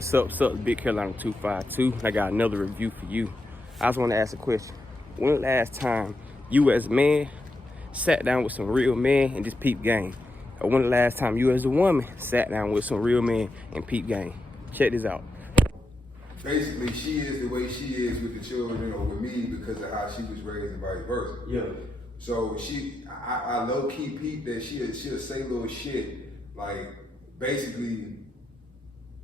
What's up, Big Carolina 252. I got another review for you. I just want to ask a question. When the last time you as a man sat down with some real men and just peep game? Or when the last time you as a woman sat down with some real men and peep game? Check this out. Basically, she is the way she is with the children or with me because of how she was raised and vice versa. Yeah. So I low key peep that she'll say little shit like basically,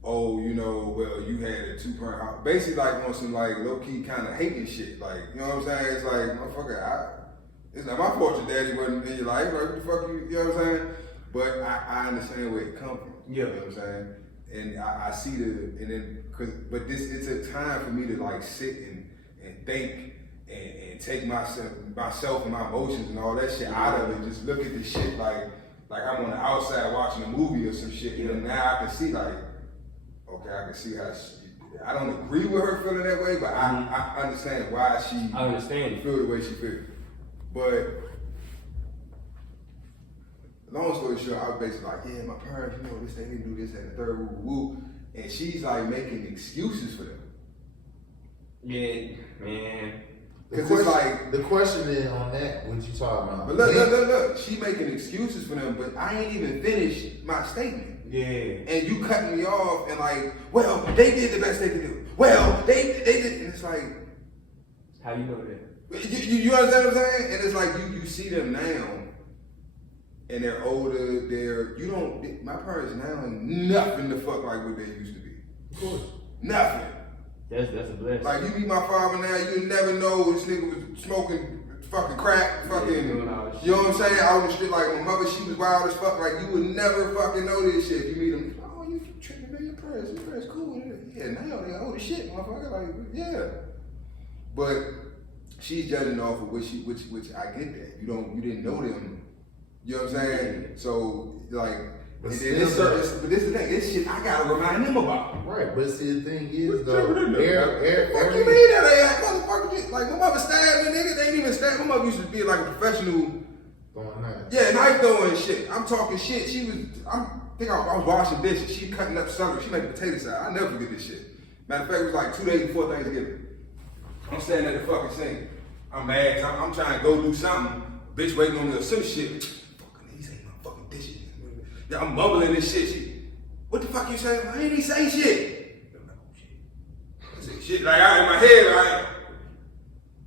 oh, you know, well, you had a 2-parent house. Basically, like on some like low key kind of hating shit. Like, you know what I'm saying? It's like, motherfucker, it's not my fault your daddy wasn't in your life. Like, what the fuck you know what I'm saying? But I understand where it comes from. Yeah. You know what I'm saying? And I see but it's a time for me to like sit and think and take myself and my emotions and all that shit out of it. Just look at this shit like I'm on the outside watching a movie or some shit. You know, now I can see like, okay, I can see how I don't agree with her feeling that way, but I understand why she feel the way she feel. But long story short, I was basically like, yeah, my parents, you know, this, they didn't do this, and the third, woo. And she's like making excuses for them. Yeah, man. Because it's like, the question is on that, what you talking about? but look, she making excuses for them, but I ain't even finished my statement. Yeah. And you cutting me off and like, well, they did the best they could do. Well, they did, and it's like, How you know that? you understand what I'm saying? And it's like you see them now. And they're older, my parents now ain't nothing to fuck like what they used to be. Of course. Nothing. That's a blessing. Like, you meet my father now, you never know this nigga was smoking fucking crack, fucking, you know what I'm saying? Out on the street, like, my mother, she was wild as fuck. Like, you would never fucking know this shit if you meet him. Oh, you tripping, man, your parents cool. Yeah, now they're old as shit, motherfucker. Like, yeah. But she's judging off of which I get that. You didn't know them. You know what I'm saying? So, like, but this is the thing. This shit I gotta remind them about. Right, but see, the thing is, What though, fuck you mean that they act motherfucker? Like, my mother stabbed me, nigga. They ain't even stab. My mother used to be like a professional. going nice. Yeah, knife throwing shit. I'm talking shit. I was washing dishes. She cutting up celery. She made the potato salad. I never forget this shit. Matter of fact, it was like 2 days before Thanksgiving. I'm standing at the fucking sink. I'm mad. I'm trying to go do something. Bitch waiting on me or some shit. These ain't my fucking dishes. Yeah, I'm mumbling this shit. What the fuck you saying? I ain't even say shit. I'm like, oh shit. I say shit. Like, in my head,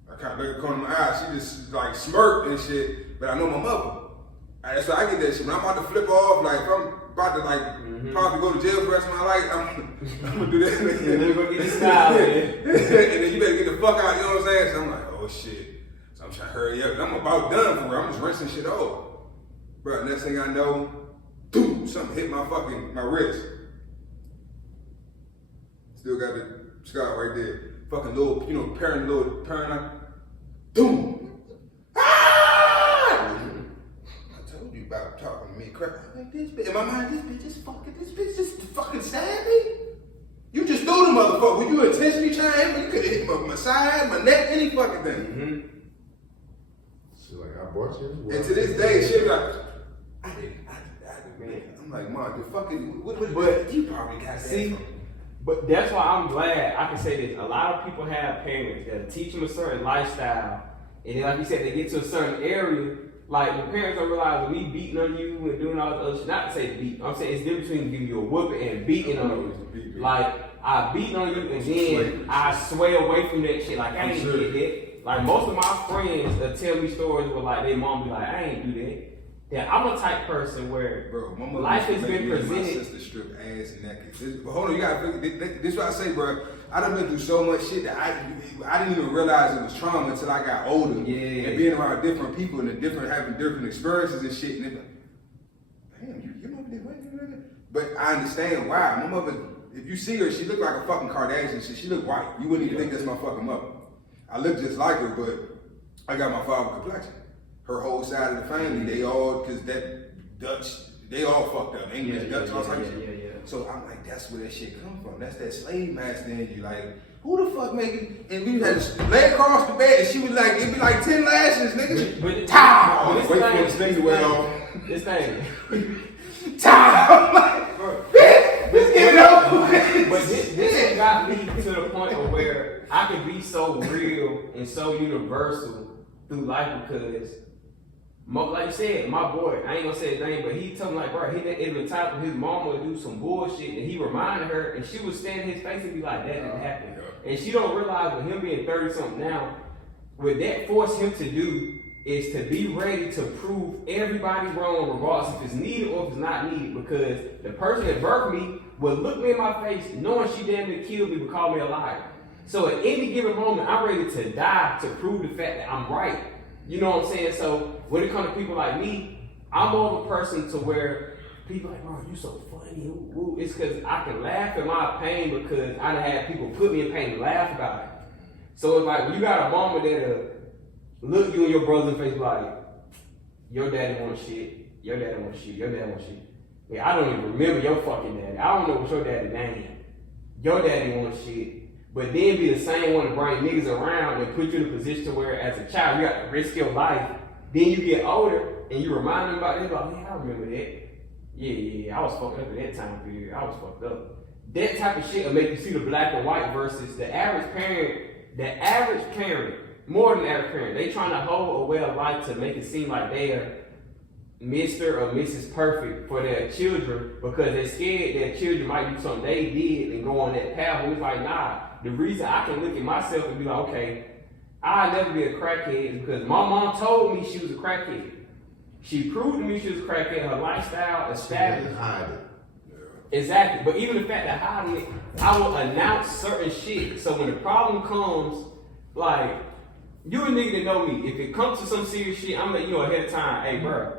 I kind of look at the corner of my eye. She just like smirked and shit. But I know my mother. So I get that shit. When I'm about to flip off, like, if I'm about to like probably go to jail for the rest of my life, I'm gonna do that. And then go get the style, man. And then you better get the fuck out, you know what I'm saying? So I'm like, oh shit. So I'm trying to hurry up. I'm about done for real. I'm just rinsing shit off. Bro, next thing I know, boom, something hit my wrist. Still got the scar right there. Fucking little, parent, boom. Ah! I told you about talking to me crap. I'm like, this bitch, in my mind, this bitch just fucking stabbed me. You just threw the motherfucker. Were you intentionally trying to hit me? You could have hit my side, my neck, any fucking thing. Mm-hmm. She's like, I brought you. And to this day, she be like, I didn't, man. I'm like, Mark, the fucking, but you probably got See, but that's why I'm glad I can say this. A lot of people have parents that teach them a certain lifestyle, and then, like you said, they get to a certain area. Like, the parents don't realize that we beating on you and doing all this other shit. Not to say beat. I'm saying it's different between giving you a whooping and beating on you. Like, I beat on you and then I sway away from that shit. Like, I ain't did that. Like, most of my friends tell me stories where, like, their mom be like, I ain't do that. Yeah, I'm a type person where life has been presented. My sister strip ass and naked. But hold on, you gotta figure. This is what I say, bro. I done been through so much shit that I didn't even realize it was trauma until I got older. Yeah. And being around different people and having different experiences and shit. And it's like, damn, your mother did what? But I understand why. My mother, if you see her, she look like a fucking Kardashian. She look white. You wouldn't even think that's my fucking mother. I look just like her, but I got my father complexion. Her whole side of the family, they all, cause that Dutch, they all fucked up. English, Dutch, all types of shit. So I'm like, that's where that shit come from. That's that slave master in you. Like, who the fuck make it? And we had to lay across the bed, and she was like, it'd be like 10 lashes, nigga. But Tow! Wait for the sting to wear off. This thing. Tow! Bitch, let's get it over with. But this got me to the point of where I can be so real and so universal through life because, like you said, my boy, I ain't gonna say his name, but he told me like, bro, he it was time for his mama to do some bullshit, and he reminded her, and she would stand in his face and be like, that didn't happen. And she don't realize with him being 30-something now, what that forced him to do is to be ready to prove everybody wrong regardless if it's needed or if it's not needed, because the person that birthed me would look me in my face knowing she damn near killed me but call me a liar. So at any given moment, I'm ready to die to prove the fact that I'm right. You know what I'm saying? So when it comes to people like me, I'm more of a person to where people like, bro, you so funny. Ooh, ooh. It's because I can laugh at my pain because I done had people put me in pain and laugh about it. So it's like when you got a mama that look you and your brother in the face like, your daddy wants shit, your daddy wants shit, your daddy wants shit. Yeah, I don't even remember your fucking daddy. I don't know what your daddy name. Your daddy wants shit. But then be the same one to bring niggas around and put you in a position to where as a child you got to risk your life. Then you get older and you remind them about it, like, man, I remember that. Yeah, I was fucked up at that time period. I was fucked up. That type of shit will make you see the black and white versus the average parent. The average parent, more than the average parent, they trying to hold a way of life to make it seem like they are Mr. or Mrs. Perfect for their children because they're scared their children might do something they did and go on that path. And it's like, nah, the reason I can look at myself and be like, okay, I'll never be a crackhead is because my mom told me she was a crackhead. She proved to me she was a crackhead. Her lifestyle established. Hide it. Exactly. But even the fact that hiding it, I will announce certain shit. So when the problem comes, like, you a nigga that know me. If it comes to some serious shit, I'm gonna let you know ahead of time, hey, bro,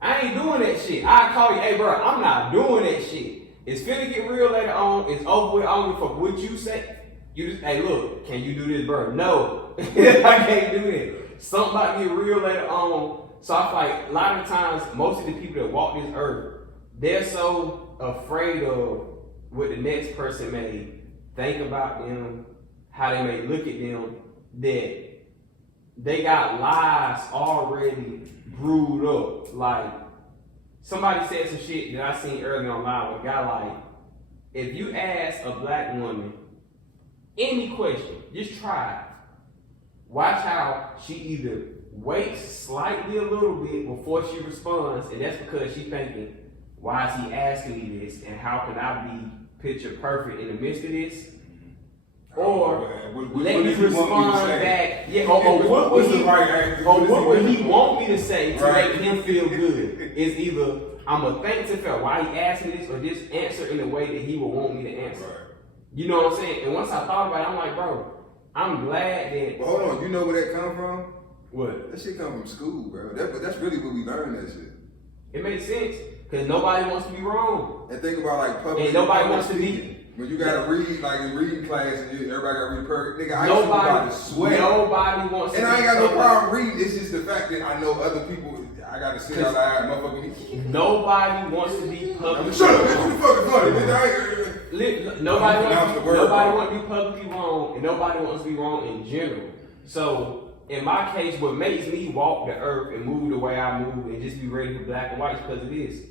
I ain't doing that shit. I call you, hey, bro, I'm not doing that shit. It's finna get real later on. It's over with. I don't give a fuck what you say. You just, hey, look, can you do this, bro? No, I can't do that. Something about to get real later on. So I feel like a lot of the times, most of the people that walk this earth, they're so afraid of what the next person may think about them, how they may look at them, that they got lies already brewed up. Like, somebody said some shit that I seen earlier online with a guy like, if you ask a black woman any question, just try it. Watch how she either waits slightly a little bit before she responds, and that's because she's thinking, why is he asking me this, and how can I be picture perfect in the midst of this? Or let me respond back. Yeah, or what would he want me to say to make him feel good? Is either I'm gonna thank him for why he asked me this, or just answer in the way that he would want me to answer. Right. You know what I'm saying? And once I thought about it, I'm like, bro, I'm glad that. But hold on, you know where that come from? What? That shit come from school, bro. That's really where we learned that shit. It makes sense because nobody wants to be wrong. And think about like public. And nobody wants to be. When you gotta read, like in reading class, and everybody gotta read perfect. Nigga, I used to be about to sweat. Nobody wants to. And I ain't got no problem reading. It's just the fact that I know other people. I gotta sit out loud, motherfucker. Nobody wants to be public. Shut up, man. What the fuck is funny? Nobody wants to be publicly wrong, and nobody wants to be wrong in general. So, in my case, what makes me walk the earth and move the way I move and just be ready for black and white is because it is.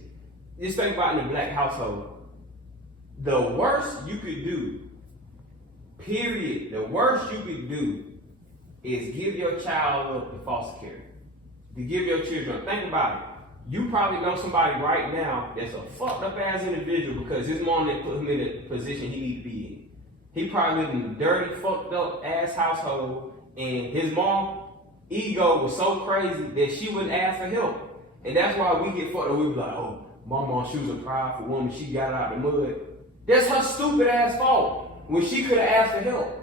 Just think about in the black household. The worst you could do, period, the worst you could do is give your child up to foster care. To give your children, think about it. You probably know somebody right now that's a fucked up ass individual because his mom didn't put him in the position he need to be in. He probably lived in a dirty, fucked up ass household, and his mom ego was so crazy that she wouldn't ask for help. And that's why we get fucked up. We be like, oh, my mom, she was a prideful woman, she got out the mud. That's her stupid ass fault when she could have asked for help.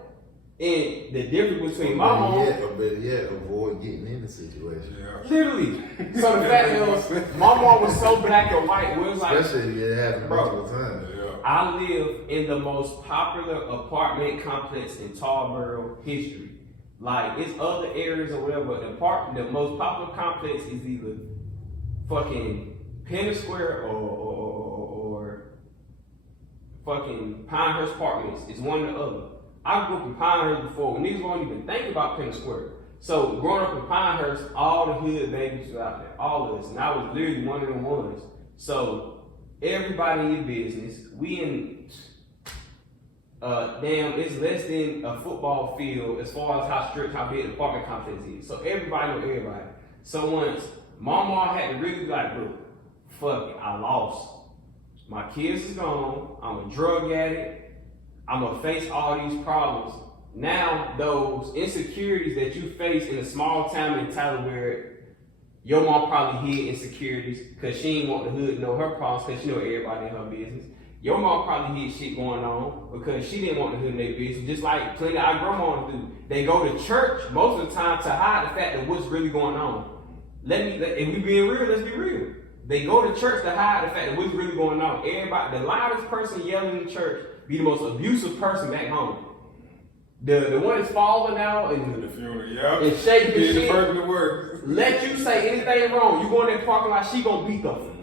And the difference between my mom, or better yet, avoid getting in the situation. Yeah. literally. So the fact is, my mom was so black and white. It was like, Especially if it happened multiple times. I live in the most popular apartment complex in Tarboro history. Like, it's other areas or whatever. The most popular complex is either fucking Penn Square or fucking Pinehurst Apartments. It's one or the other. I grew up in Pinehurst before when niggas won't even think about Penn Square. So growing up in Pinehurst, all the hood babies were out there, all of us, and I was literally one of them ones. So everybody in business, we in damn, it's less than a football field as far as how big the apartment complex is. So everybody know everybody. So once my mom had to really be like, bro, fuck it, I lost. My kids is gone. I'm a drug addict. I'm gonna face all these problems. Now those insecurities that you face in a small town mentality where your mom probably hid insecurities because she didn't want the hood to know her problems because she know everybody in her business. Your mom probably hid shit going on because she didn't want the hood in their business, just like plenty of our grandmas do. They go to church most of the time to hide the fact that what's really going on. If we being real, let's be real. They go to church to hide the fact that what's really going on. Everybody, the loudest person yelling in church be the most abusive person back home. The one that's falling out and the funeral, yeah. And shaking the shit. person to work. Let you say anything wrong. You go in that parking lot, she gonna beat the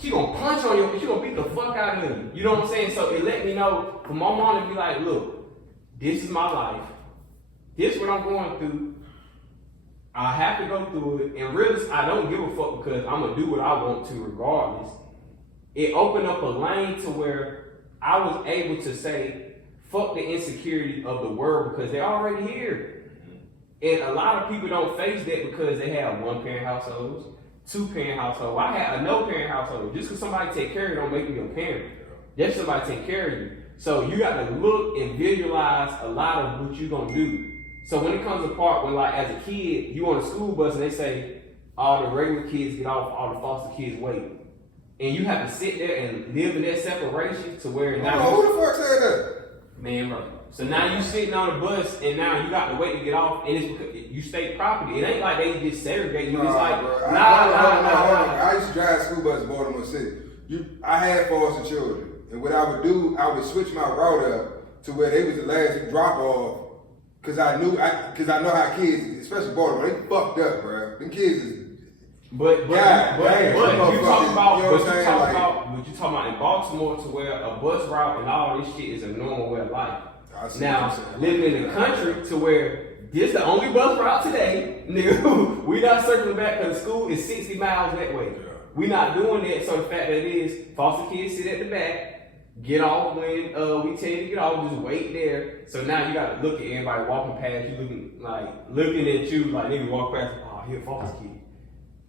she gonna punch on you, she gonna beat the fuck out of you. You know what I'm saying? So it let me know for my mom to be like, look, this is my life. This is what I'm going through. I have to go through it. And really, I don't give a fuck because I'm gonna do what I want to regardless. It opened up a lane to where I was able to say, fuck the insecurity of the world because they're already here. And a lot of people don't face that because they have one-parent households, two-parent household. I had a no-parent household. Just because somebody take care of you don't make me a parent. Just somebody take care of you. So you got to look and visualize a lot of what you're going to do. So when it comes to part when, like, as a kid, you on a school bus and they say, all the regular kids get off, all the foster kids wait. And you have to sit there and live in that separation to where now... Who the fuck said that? Man, bro. So now you sitting on the bus and now you got to wait to get off and it's because you state property. It ain't like they just segregate you. It's like, bro. nah. I used to drive school bus in Baltimore City. I had foster children. And what I would do, I would switch my route up to where they was the last drop off. Cause I know how kids, especially Baltimore, they fucked up, bro. Them kids is But you talking about in Baltimore to where a bus route and all this shit is a normal way of life. Now, living in the country to where this the only bus route today, nigga, we not circling back because school is 60 miles that way. Yeah. We not doing that, so the fact that it is, foster kids sit at the back, get off when we tell you to get off, just wait there. So now you gotta look at everybody walking past you, looking at you like nigga walk past, oh, here foster kid.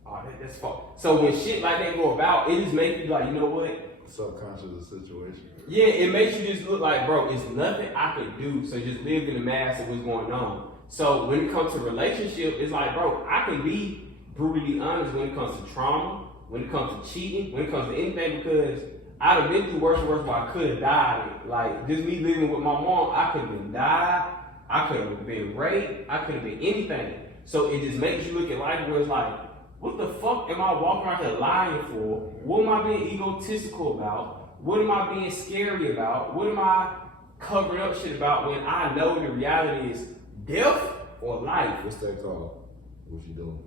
Oh, that's fuck. So when shit like that go about, it just makes you like, you know what? Subconscious of the situation. Yeah, it makes you just look like, bro, it's nothing I can do. So just live in the mass of what's going on. So when it comes to relationship, it's like, bro, I can be brutally honest when it comes to trauma, when it comes to cheating, when it comes to anything, because I'd have been through worse and worse where I could have died. Like, just me living with my mom, I could have been died, I could have been raped, I could have been anything. So it just makes you look at life where it's like, what the fuck am I walking around here lying for? What am I being egotistical about? What am I being scary about? What am I covering up shit about when I know the reality is death or life? What's that called? What you doing?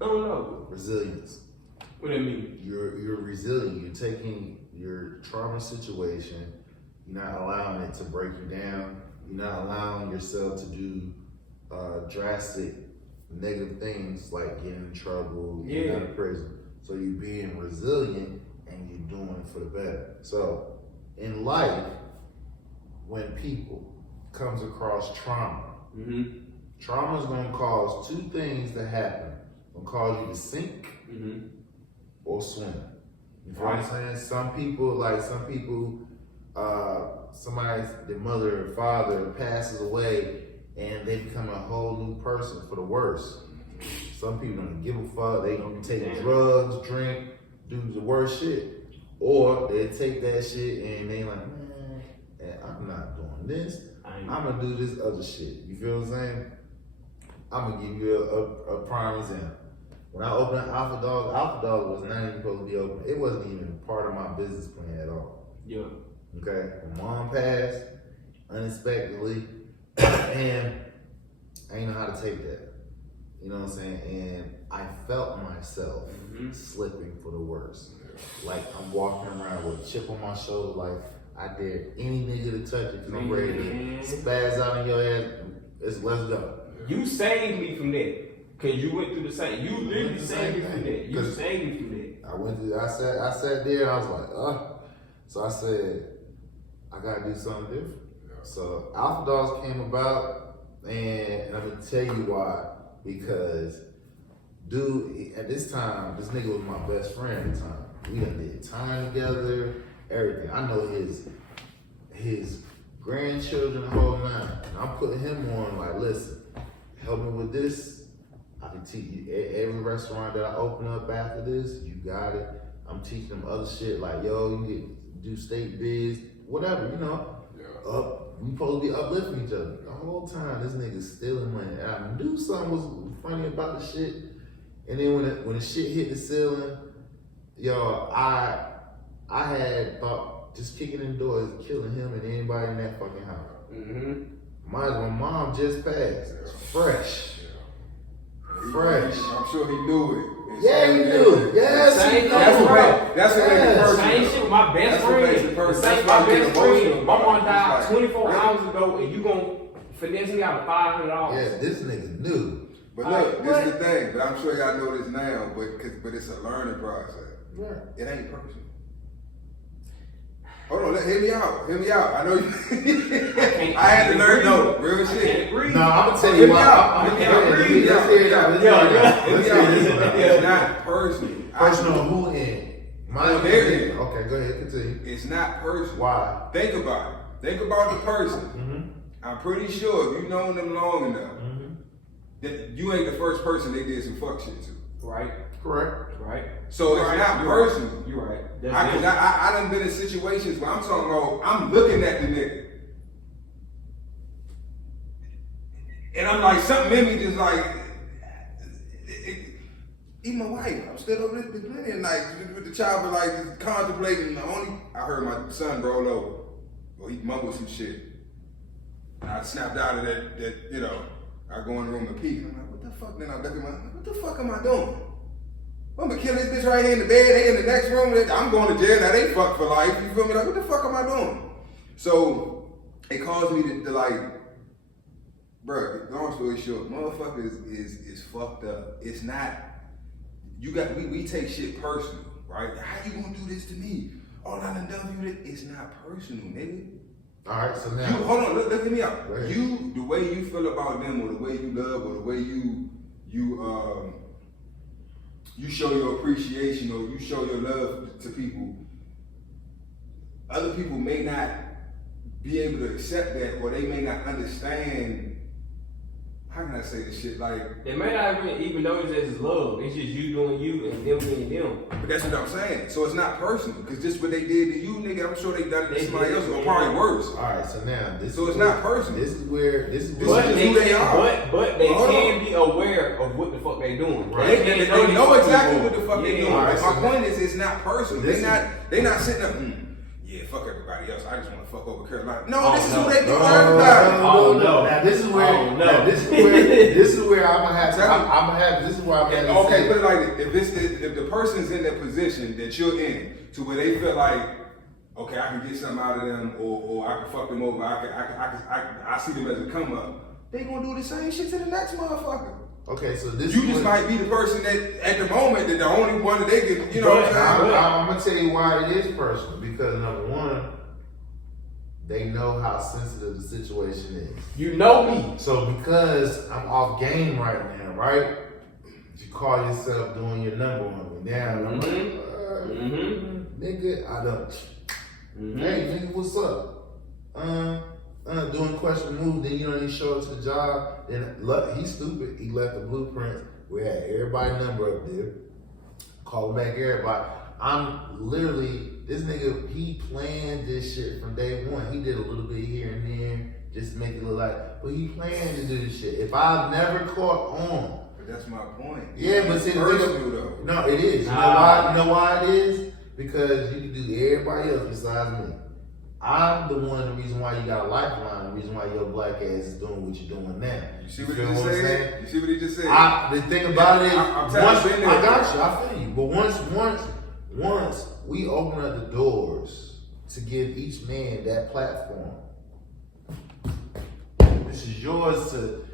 I don't know. Resilience. What do you mean? You're resilient. You're taking your trauma situation, you're not allowing it to break you down. You're not allowing yourself to do drastic negative things like getting in trouble, getting out of prison. So you're being resilient and you're doing it for the better. So in life, when people comes across trauma, trauma is going to cause two things to happen. It's going to cause you to sink or swim. You know what I'm saying? Some people, their mother or father passes away and they become a whole new person for the worse. Some people don't give a fuck. They gonna take drugs, drink, do the worst shit. Or they take that shit and they like, man, I'm not doing this. I'm gonna do this other shit. You feel what I'm saying? I'm gonna give you a prime example. When I opened Alpha Dog was not even supposed to be open. It wasn't even part of my business plan at all. Yeah. Okay. My mom passed unexpectedly, and I didn't know how to take that. You know what I'm saying? And I felt myself slipping for the worst. Like I'm walking around with a chip on my shoulder, like I dare any nigga to touch it because I'm ready to spaz out in your ass. Let's go. You saved me from that. Cause you went through the same. You literally saved me from that. You saved me from that. I sat there. I was like, So I said, I gotta do something different. So Alpha Dogs came about, and I'm gonna tell you why. Because, dude, at this time, this nigga was my best friend at the time. We done did time together, everything. I know his grandchildren, the whole nine. And I'm putting him on like, listen, help me with this. I can teach you every restaurant that I open up after this. You got it. I'm teaching them other shit like, yo, you get do state biz, whatever, you know. We supposed to be uplifting each other. The whole time, this nigga's stealing money. And I knew something was funny about the shit. And then when the shit hit the ceiling, yo, I had thought just kicking in doors, killing him and anybody in that fucking house. Mm-hmm. My mom just passed. Fresh. I'm sure he knew it. Yeah, he knew. Yes, he knew. That's what makes it personal. Same shit with my best friend. My best friend. My mom died 24 hours ago, and you gonna finesse me out of $500. Yeah, this nigga knew. But look, this is the thing. But I'm sure y'all know this now. But it's a learning process. Right. It ain't personal. Hold on, hear me out. I know you. I had to learn. No, real shit. No, I'm gonna tell you why. I'm gonna agree. Let's hear it out. It's not personal. Personal who in? On their end. Okay, go ahead, continue. It's not personal. Why? Think about it. Think about the person. Mm-hmm. I'm pretty sure if you've known them long enough, that you ain't the first person they did some fuck shit to. Right. Correct. Right. So it's not personal. You're right. I done been in situations where I'm talking about, I'm looking at the nigga. And I'm like, something in me just like, even my wife, I'm still over this plenty of nights with the child, but like just contemplating. I heard my son roll over, or he mumbled some shit. And I snapped out of that, you know, I go in the room and peek, and I'm like, what the fuck? Then I look at what the fuck am I doing? I'm gonna kill this bitch right here in the bed, they in the next room, I'm going to jail, now they fuck for life, you feel me? Like, what the fuck am I doing? So, it caused me to like, bruh, long story short, motherfuckers is fucked up. It's not, we take shit personal, right? How you gonna do this to me? All I done done for you, it's not personal, nigga. Alright, so now. Hold on, look at me out. Right. The way you feel about them, or the way you love, or the way you show your appreciation, or you show your love to people, other people may not be able to accept that, or they may not understand. How can I say this shit? Like, they may not even notice that it's love. It's just you doing you and them being them. but that's what I'm saying. So it's not personal, because just what they did to you, nigga, I'm sure they done it to somebody else, or probably worse. Alright, so now So it's not personal. This is where But is they who they are. But they Hold can on. be aware of what the fuck they doing. Right. They know exactly what the fuck they doing. Alright, But so my point is, it's not personal. This They not sitting up. Yeah, fuck everybody else. I just want to fuck over Carolina. No, Oh, this is no. who they do No, to everybody. Oh, no. Now this is where. Oh, no. Now, this is where I'm gonna have to. I'm gonna have. This is where I'm gonna. have to Okay, say- put it like this. If the person's in the position that you're in, to where they feel like, okay, I can get something out of them, or I can fuck them over. I see them as a come up. They gonna do the same shit to the next motherfucker. Okay, so this. You just might be the person that, at the moment, that the only one that they get. You know what I'm saying? I'm gonna tell you why it is personal, because number one, they know how sensitive the situation is. You know me. So because I'm off game right now, right? You call yourself doing your number on me now, and I'm like, nigga, I don't. Hey, nigga, what's up? Doing question moves, then you don't even show up to the job. Then look, he's stupid. He left the blueprints. We had everybody number up there. Call back everybody. I'm literally, this nigga, he planned this shit from day one. He did a little bit here and there, just to make it look like, but he planned to do this shit. If I've never caught on. But that's my point. Yeah, but see, personal though. No, it is. You know why? You know why it is? Because you can do everybody else besides me. I'm the reason why you got a lifeline, the reason why your black ass is doing what you're doing now. You see what he just said? You see what he just said? The thing about it is, I'm telling you, I got you, I feel you. But once we open up the doors to give each man that platform, this is yours to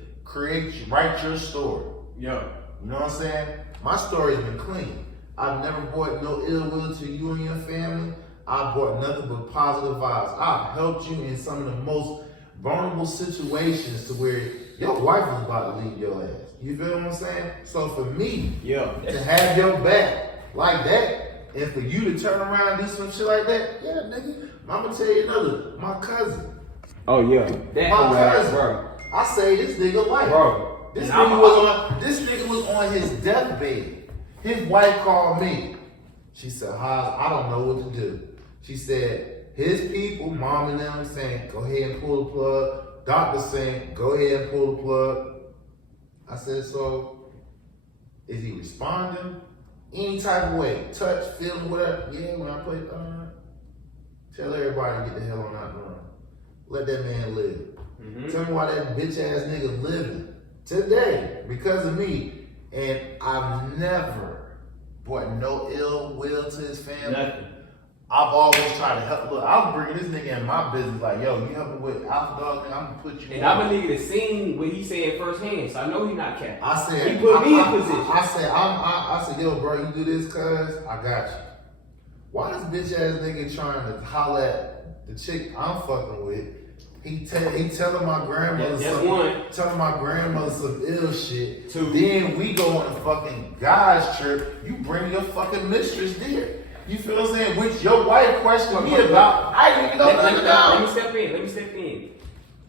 write your story. Yeah. You know what I'm saying? My story's been clean. I've never brought no ill will to you and your family. I brought nothing but positive vibes. I've helped you in some of the most vulnerable situations to where your wife is about to leave your ass. You feel what I'm saying? So for me, to have your back like that, and for you to turn around and do some shit like that, yeah, nigga, I'm gonna tell you another, my cousin. Oh yeah, My cousin, bro. I say this nigga life. Bro, This nigga was on his deathbed. His wife called me. She said, Haas, I don't know what to do. She said, his people, mom and them saying, go ahead and pull the plug. Doctor saying, go ahead and pull the plug. I said, so, is he responding? Any type of way, touch, feeling, whatever. Yeah, when I play, tell everybody to get the hell on out the room. Let that man live. Mm-hmm. Tell me why that bitch ass nigga living today because of me. And I've never brought no ill will to his family. Nothing. I've always tried to help. Look, I'm bringing this nigga in my business. Like, yo, you help me with Alpha Dog, nigga, I'm gonna put you. And I'm a nigga that seen what he said firsthand, so I know he not capping. I said he put me in position. I said, yo, bro, you do this, cuz I got you. Why this bitch ass nigga trying to holler at the chick I'm fucking with? He telling my grandmother telling my grandmother some ill shit. Two. Then we go on a fucking guy's trip. You bring your fucking mistress there. You feel what I'm saying? Which your wife questioned me about. I didn't even know nothing about. Let me step in.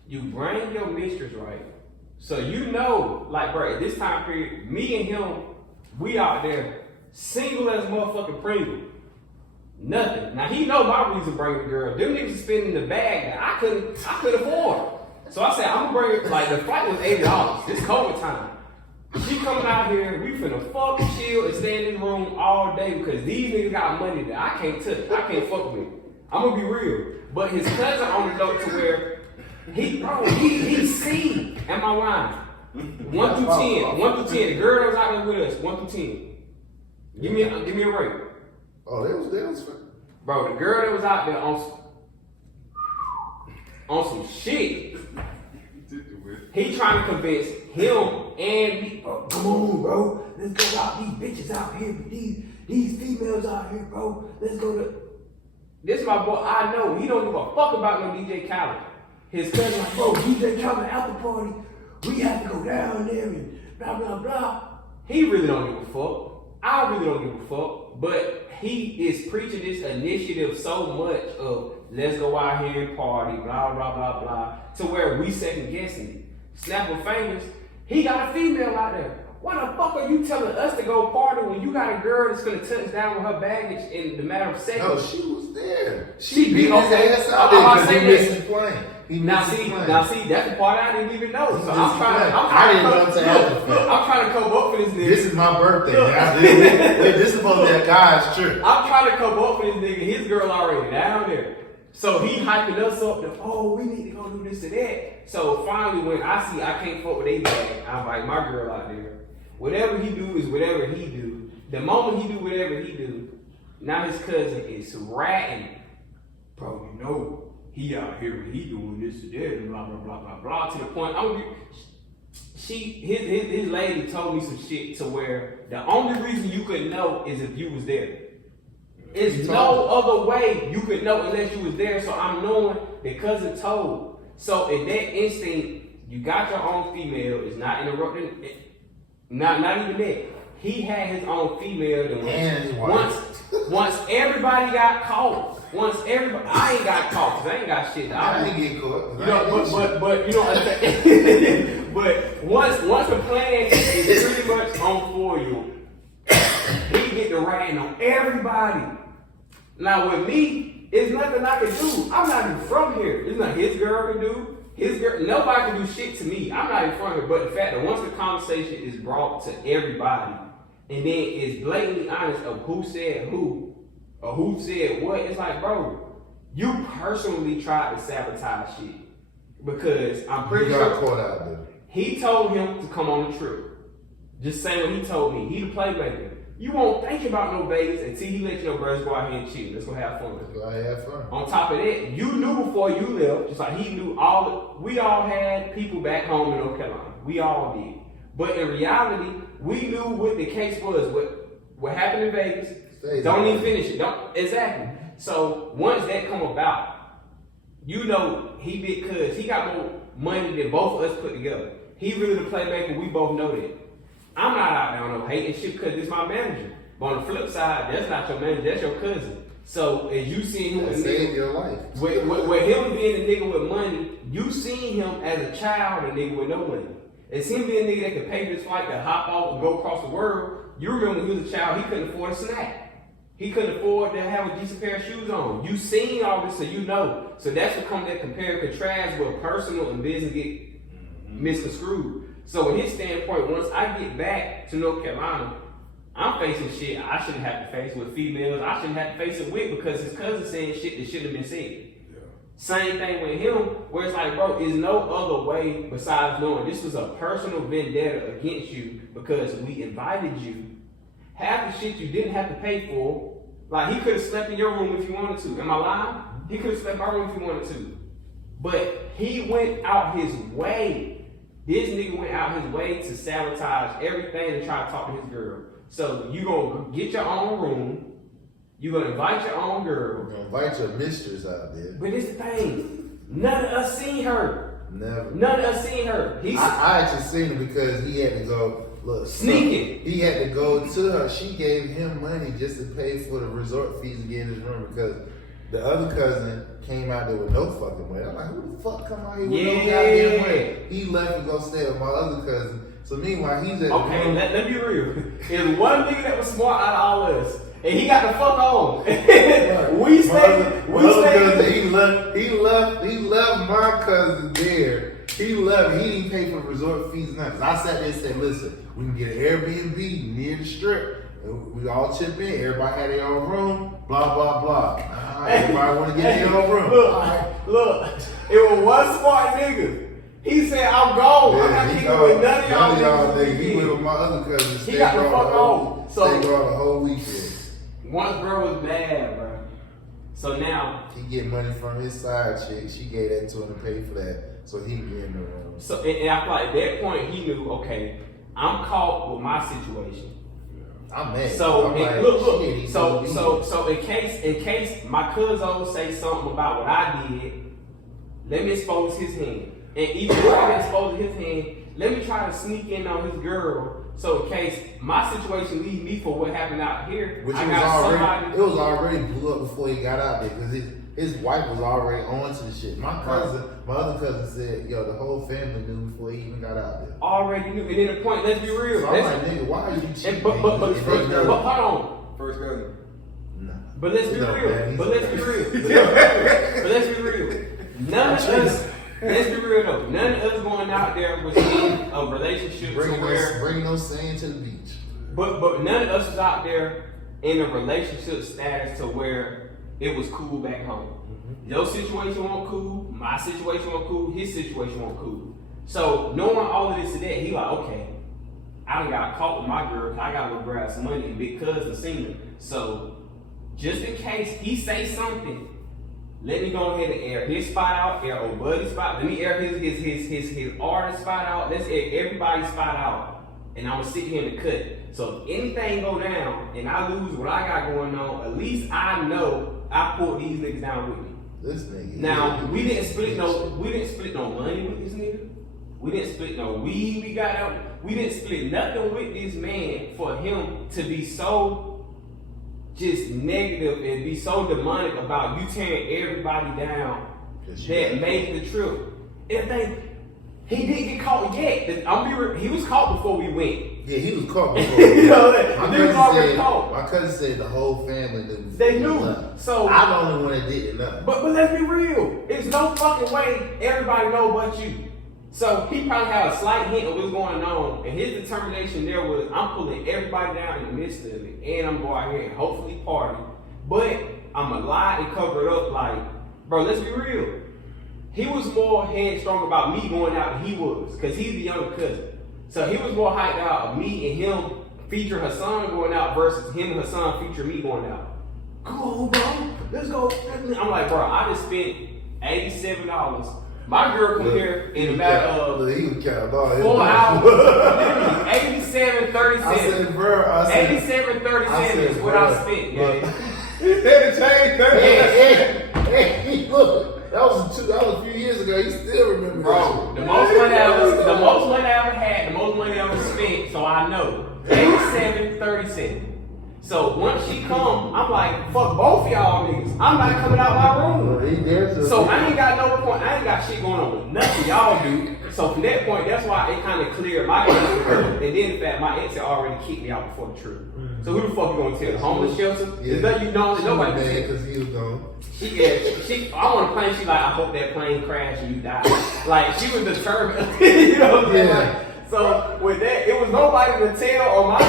You bring your mistress, right? So you know, like, bro, at this time period, me and him, we out there single as motherfucking Pringle. Nothing. Now he know my reason to bring the girl. Them niggas is spending the bag that I couldn't afford. So I said, I'm gonna bring it, like the flight was $80. This COVID time. She coming out here, we finna fuck, chill, and stay in this room all day because these niggas got money that I can't touch. I can't fuck with. I'm gonna be real. But his cousin on the note to where he see. Am I lying? 1 through 10. 1 through 10. The girl that was out there with us, 1 through 10. Give me a rate. Oh, that was bro, the girl that was out there on some shit. He trying to convince him and me. Oh, come on, bro. Let's go out. These bitches out here. These females out here, bro. Let's go to. This my boy. I know he don't give a fuck about no DJ Khaled. His cousin like, bro, DJ Khaled after party. We have to go down there and blah blah blah. He really don't give a fuck. I really don't give a fuck. But he is preaching this initiative so much of let's go out here and party, blah blah blah blah, to where we second guessing it. Snap of fingers, he got a female out there. Why the fuck are you telling us to go party when you got a girl that's gonna touch down with her baggage in the matter of seconds? No, she was there. She beat his ass out there because he missed his plane. Now see, that's the part I didn't even know. So I didn't know to happen. Look, I'm trying to come up for this nigga. This is my birthday. This is supposed to be a guy's trip. I'm trying to come up for this nigga. His girl already down there. So he hyping us up to, oh, we need to go do this and that. So finally, when I see I can't fuck with they bag, I invite my girl out there. Whatever he do is whatever he do. The moment he do whatever he do, now his cousin is ratting. Bro, you know, he out here and he doing this and that and blah, blah, blah, blah, blah. To the point, his lady told me some shit to where the only reason you could know is if you was there. It's no other way you could know unless you was there. So I'm knowing the cousin told. So in that instinct, you got your own female. It's not interrupting. Not even that. He had his own female. Once everybody got caught. I ain't got caught because I ain't got shit. I ain't get caught. You know, but you know, but once the plan is pretty much on for you, he get the ratting on everybody. Now with me, it's nothing I can do. I'm not even from here. It's not his girl can do. His girl, nobody can do shit to me. I'm not even from here. But the fact that once the conversation is brought to everybody, and then it's blatantly honest of who said who, or who said what, it's like, bro, you personally tried to sabotage shit. Because I'm pretty sure caught out there. He told him to come on the trip. Just say what he told me. He the playmaker. You won't think about no Vegas until he let you know, brothers, go out here and chill. Let's go have fun. Let's go have fun. On top of that, you knew before you left, just like he knew we all had people back home in North Carolina. We all did. But in reality, we knew what the case was. What happened in Vegas. Don't even finish it. Exactly. So once that come about, you know he big cuz he got more money than both of us put together. He really the playmaker. We both know that. I'm not out there on no hating shit because this my manager. But on the flip side, that's not your manager. That's your cousin. So as you see him with Save your life. with him being a nigga with money, you seen him as a child a nigga with no money. As him being a nigga that could pay for his flight to hop off and go across the world. You remember when he was a child, he couldn't afford a snack. He couldn't afford to have a decent pair of shoes on. You seen all this, so you know. So that's what comes that compare and contrast where personal and business get misconstrued. So in his standpoint, once I get back to North Carolina, I'm facing shit I shouldn't have to face with females. I shouldn't have to face it with because his cousin saying shit that shouldn't have been said. Yeah. Same thing with him, where it's like, bro, there's no other way besides knowing this was a personal vendetta against you because we invited you. Half the shit you didn't have to pay for. Like, he could have slept in your room if you wanted to. Am I lying? He could have slept in my room if he wanted to. But he went out his way. This nigga went out his way to sabotage everything and try to talk to his girl. So you gonna get your own room. You gonna invite your own girl. You're gonna invite your mistress out there. But it's the thing. None of us seen her. Never. None of us seen her. I actually seen him because he had to go. Look, Sneaking. He had to go to her. She gave him money just to pay for the resort fees to get in his room because the other cousin came out there with no fucking money. I'm like, who the fuck come out here with no goddamn money? He left to go stay with my other cousin. So meanwhile, he's at Okay, the room. let me be real. There's one nigga that was smart out of all of us. And he got the fuck on. we stayed. He left my cousin there. He left. He didn't pay for resort fees and nothing. I sat there and said, listen, we can get an Airbnb near the strip. We all chip in. Everybody had their own room. Blah, blah, blah. Everybody want to get their own room. Look. It was one smart nigga. He said, I'm gone. I'm not kicking with none of y'all niggas. He went with my other cousin. He got the fuck on. Stayed around the whole weekend. One girl was bad, bro. So now he get money from his side chick. She gave that to him to pay for that, so he can get in the room. So and I feel like at that point he knew, okay, I'm caught with my situation. I'm mad. So I'm like, look. Shit, So in case my cousin say something about what I did, let me expose his hand. And even if I didn't expose his hand, let me try to sneak in on his girl. So in case my situation leads me for what happened out here, which I got it was already blew up before he got out there because his wife was already on to the shit. My other cousin said, yo, the whole family knew before he even got out there. Already knew. And then the point, let's be real. So I'm like, nigga, why are you cheating? But hold on. First cousin. Nah. But let's be real. Man, But let's be real. None of us. Let's be real though. None of us going out there was in a relationship bring no sand to the beach. But none of us was out there in a relationship status to where it was cool back home. Mm-hmm. Your situation wasn't cool. My situation wasn't cool. His situation wasn't cool. So knowing all of this and that, he like, okay, I done got caught with my girl. I gotta go grab some money because of seen her. So just in case he say something. Let me go ahead and air his spot out, air old buddy's spot. Let me air his artist spot out. Let's air everybody's spot out. And I'm gonna sit here in the cut. So if anything go down and I lose what I got going on, at least I know I pulled these niggas down with me. This nigga. Now we didn't split no money with this nigga. We didn't split no weed we got out. We didn't split nothing with this man for him to be so just negative and be so demonic about you tearing everybody down that made the trip. And he didn't get caught yet. He was caught before we went. Yeah, he was caught before. You know that. He was already caught. My cousin said the whole family knew. They knew. So I'm the only one that didn't know. But let's be real. There's no fucking way everybody know but you. So he probably had a slight hint of what's going on, and his determination there was, I'm pulling everybody down in the midst of it, and I'm going out here and hopefully party. But I'm gonna lie and cover it up like, bro, let's be real. He was more headstrong about me going out than he was, because he's the younger cousin. So he was more hyped out of me and him feature Hassan going out versus him and Hassan feature me going out. Come on, bro, let's go. I'm like, bro, I just spent $87. My girl come here in a matter of 4 hours. Literally, 87.37. I said, bro, 87.37 is what I spent, man. He said to change that. Hey, look, that was a few years ago. He still remember Bro, the most money I ever had, the most money I ever spent, so I know. 87, 37. So once she come, I'm like, fuck both of y'all niggas. I'm not coming out my room. So I ain't got no point. I ain't got shit going on with nothing y'all do. So from that point, that's why it kind of cleared my case with her. And then in fact, my ex had already kicked me out before the trip. So who the fuck you gonna tell? The homeless shelter? Yeah. Is that you don't nobody mad can tell. because he was gone. She I want a plane, she like, I hope that plane crash and you die. Like she was determined. You know what I'm saying? Yeah. Like, so with that, it was nobody to tell or my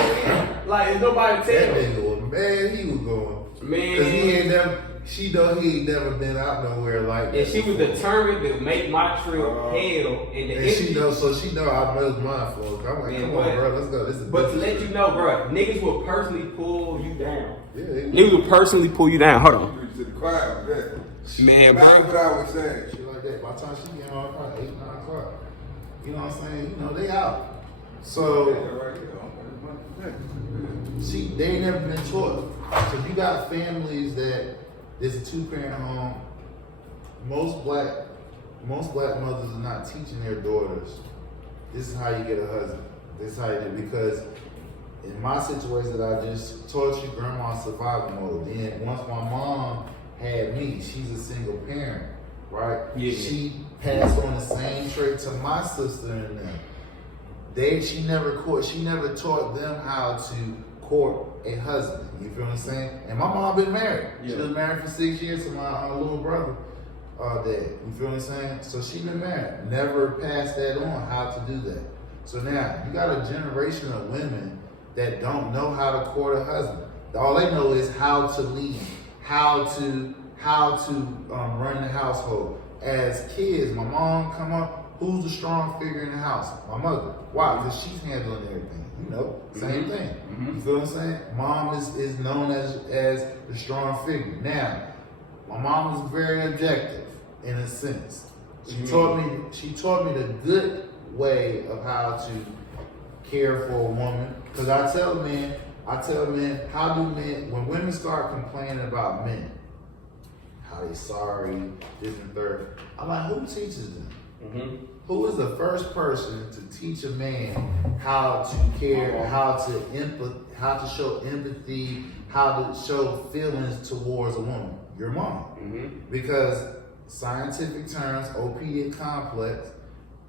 like it's nobody to That tell. nigga was mad. He was going. Man. Cause he ain't never. She know he ain't never been out nowhere like that. And she was before. determined to make my trip hell. And she know, so she know I know mine for her. I'm like, Man, come what? on, bro, let's go. This is But to business let you trip. know, bro, niggas will personally pull you down. Yeah, Niggas will personally pull you down. Hold on. Preach to the choir with that. Man, That's bro. what I was saying. shit like that. By the time she get home, probably 8, 9 o'clock. You know what I'm saying? You know, they out. So they ain't never been taught. So you got families that there's a 2-parent home. Most black mothers are not teaching their daughters, this is how you get a husband. This is how you do, because in my situation that I just taught you, grandma's survival mode. Then once my mom had me, she's a single parent, right? Yeah. She passed on the same trait to my sister and them. She never taught them how to court a husband. You feel what I'm saying? And my mom been married. Yeah. She was married for 6 years to my little brother. Dad. You feel what I'm saying? So she been married. Never passed that on how to do that. So now you got a generation of women that don't know how to court a husband. All they know is how to lead, how to run the household. As kids, my mom come up. Who's the strong figure in the house? My mother. Why? Because she's handling everything. You know, same thing. You feel what I'm saying? Mom is known as the strong figure. Now, my mom was very objective in a sense. She taught me the good way of how to care for a woman. Because I tell men, how do men, when women start complaining about men, how they sorry, this and third, I'm like, who teaches them? Who is the first person to teach a man how to care, how to show empathy, how to show feelings towards a woman? Your mom. Because scientific terms, Oedipus complex,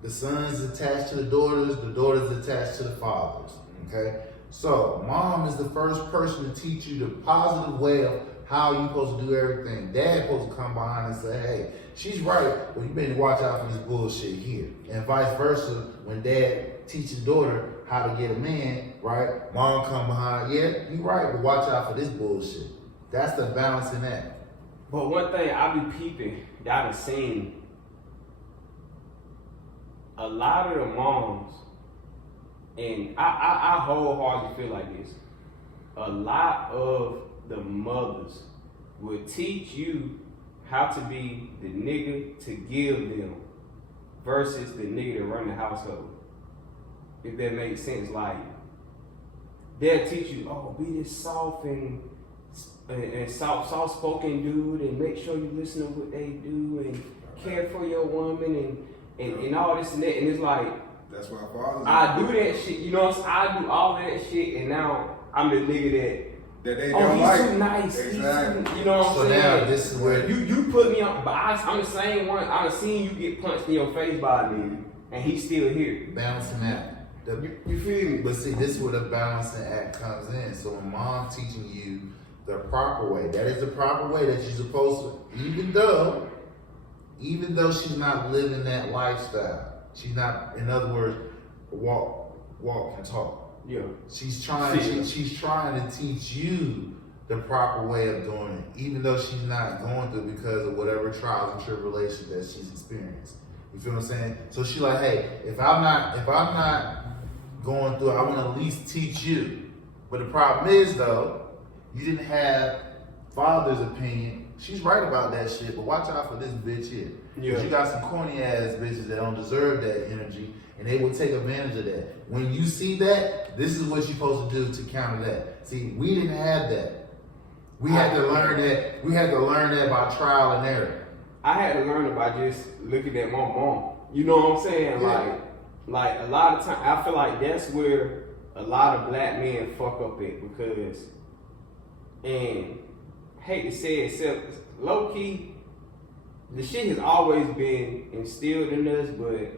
the sons attached to the daughters attached to the fathers. Okay? So mom is the first person to teach you the positive way of how you supposed to do everything. Dad supposed to come behind and say, hey, she's right, well, you better watch out for this bullshit here. And vice versa, when dad teaches daughter how to get a man, right? Mom come behind, yeah, you right, but watch out for this bullshit. That's the balancing act. But one thing I be peeping, y'all done seen, a lot of the moms, and I wholeheartedly feel like this, a lot of the mothers will teach you how to be the nigga to give them versus the nigga to run the household. If that makes sense, like they'll teach you, oh, be this soft and soft spoken dude, and make sure you listen to what they do and care for your woman and all this and that. And it's like, that's why fathers. I do that shit, you know what I'm saying? I do all that shit, and now I'm the nigga that they oh, don't he's like. too nice. Exactly. He's too, you know what I'm So saying? now this is where You put me on, but I'm the same one. I've seen you get punched in your face by a nigga, and he's still here. balancing act. You feel me? But see, this is where the balancing act comes in. So when mom teaching you the proper way, that is the proper way that you're supposed to, even though she's not living that lifestyle. She's not, in other words, walk and talk. Yeah. She's trying to teach you the proper way of doing it, even though she's not going through because of whatever trials and tribulations that she's experienced. You feel what I'm saying? So she's like, hey, if I'm not going through it, I want to at least teach you. But the problem is though, you didn't have father's opinion. She's right about that shit, but watch out for this bitch here. Yeah. Because you got some corny ass bitches that don't deserve that energy, and they will take advantage of that. When you see that, this is what you're supposed to do to counter that. See, we didn't have that. We had to learn that. We had to learn that by trial and error. I had to learn it by just looking at my mom. You know what I'm saying? Yeah. Like a lot of time, I feel like that's where a lot of black men fuck up at because, and hate to say it, except low key, the shit has always been instilled in us, but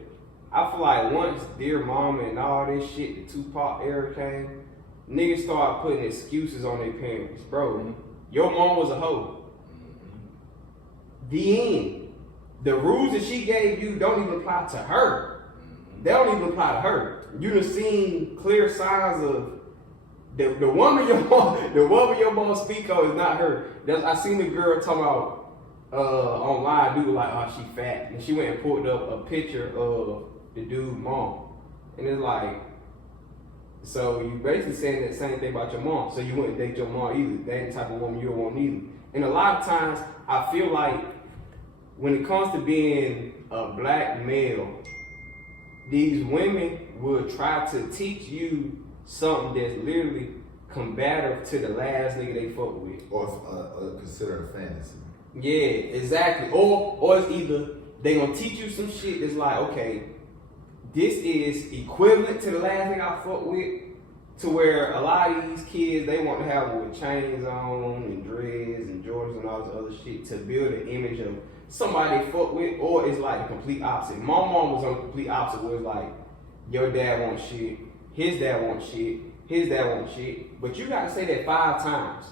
I feel like once Dear Mama and all this shit, the Tupac era came, niggas started putting excuses on their parents. Bro, your mom was a hoe. The end. The rules that she gave you don't even apply to her. They don't even apply to her. You done seen clear signs of the woman your mom speak of is not her. I seen the girl talking about online, dude like, oh, she fat. And she went and pulled up a picture of the dude's mom. And it's like, so you basically saying that same thing about your mom. So you wouldn't date your mom either. That ain't the type of woman you don't want either. And a lot of times, I feel like when it comes to being a black male, these women will try to teach you something that's literally combative to the last nigga they fuck with. Or consider a fantasy. Yeah, exactly. Or it's either they gonna teach you some shit that's like, okay, this is equivalent to the last nigga I fuck with, to where a lot of these kids, they want to have with chains on and dreads and Jordans and all this other shit to build an image of somebody they fuck with, or it's like the complete opposite. My mom was on the complete opposite, where it's like, your dad wants shit, his dad wants shit, his dad wants shit, but you gotta say that 5 times.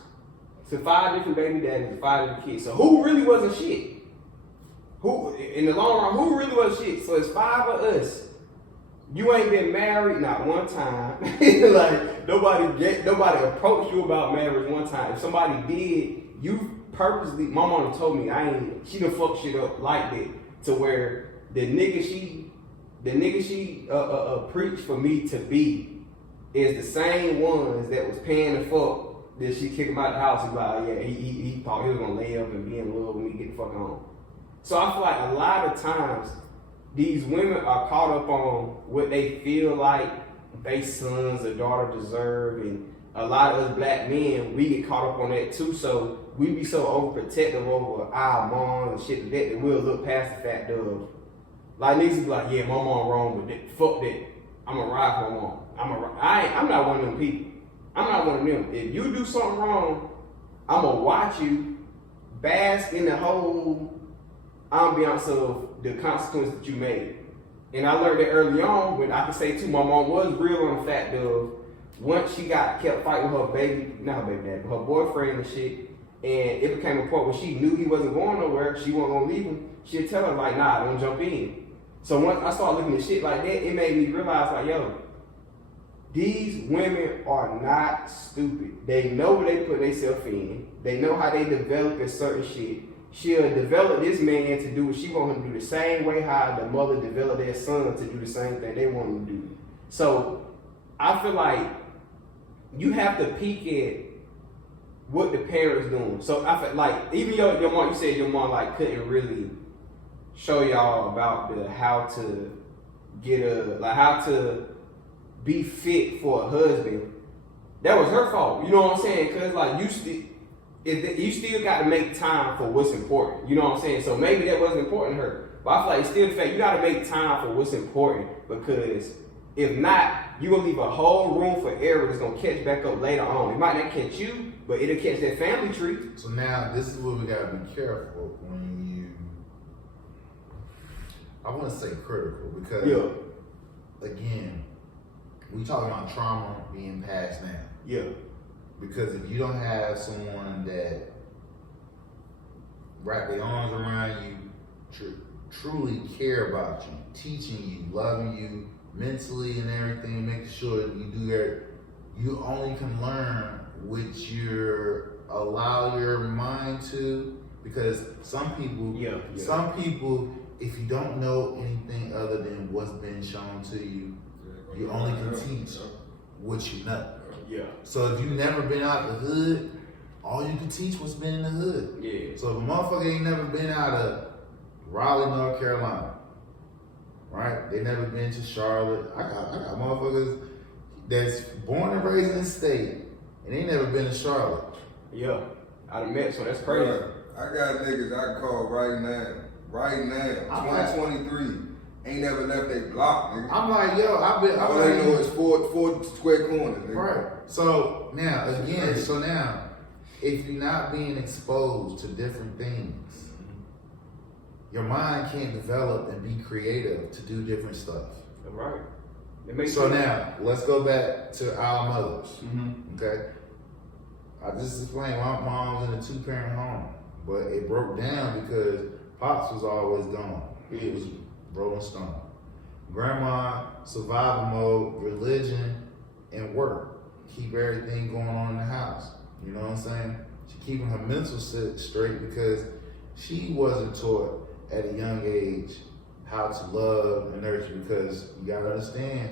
To 5 different baby daddies, 5 different kids. So who really wasn't shit? Who, in the long run, who really was shit? So it's 5 of us. You ain't been married not one time. Like nobody approached you about marriage one time. If somebody did, you purposely. My mom told me she done fuck shit up like that to where the nigga she preached for me to be is the same ones that was paying the fuck that she kicked him out the house. He's like, oh, yeah, he thought he was gonna lay up and be in love with me, get the fuck on. So I feel like a lot of times these women are caught up on what they feel like their sons or daughter deserve, and a lot of us black men, we get caught up on that too. So we be so overprotective over our moms and shit like that we'll look past the fact of, like niggas be like, yeah, my mom wrong, but fuck that. I'ma ride for my mom. I'm not one of them people. I'm not one of them. If you do something wrong, I'ma watch you bask in the whole ambiance of the consequence that you made. And I learned that early on when I could say too, my mom was real on the fact of once she kept fighting with her boyfriend and shit, and it became a point where she knew he wasn't going nowhere, she wasn't gonna leave him, she'd tell her like, nah, don't jump in. So once I started looking at shit like that, it made me realize like, yo, these women are not stupid. They know what they put themselves in. They know how they develop in certain shit. She'll develop this man to do what she wants him to do the same way how the mother developed their son to do the same thing they want him to do. So I feel like you have to peek at what the parents doing. So I feel like even your mom, you said your mom like couldn't really show y'all about how to be fit for a husband. That was her fault. You know what I'm saying? Cause like you still got to make time for what's important. You know what I'm saying? So maybe that wasn't important to her. But I feel like it's still the fact you got to make time for what's important, because if not, you're going to leave a whole room for error that's going to catch back up later on. It might not catch you, but it'll catch that family tree. So now this is where we got to be careful when I want to say critical, because again, we talking about trauma being passed down. Yeah. Because if you don't have someone that wrap their arms around you, truly care about you, teaching you, loving you mentally and everything, making sure that you do that, you only can learn what you allow your mind to. Because some people, if you don't know anything other than what's been shown to you, you only can teach what you know. Yeah. So if you've never been out the hood, all you can teach what's been in the hood. Yeah. So if a motherfucker ain't never been out of Raleigh, North Carolina, right? They never been to Charlotte. I got motherfuckers that's born and raised in the state and they never been to Charlotte. Yeah. I done met, so that's crazy. Bruh, I got niggas I can call right now. Right now. I'm like- 2023. Ain't never left they block, nigga. I'm like, yo, All they know is four square corners, nigga. right. So now, again, if you're not being exposed to different things, your mind can't develop and be creative to do different stuff. Right. It makes So sense. now, let's go back to our mothers. Mm-hmm. Okay. I just explained my mom was in a 2-parent home, but it broke down because Pops was always gone. He was Rolling Stone. Grandma, survival mode, religion, and work. Keep everything going on in the house. You know what I'm saying? She keeping her mental straight because she wasn't taught at a young age how to love and nurture, because you gotta understand,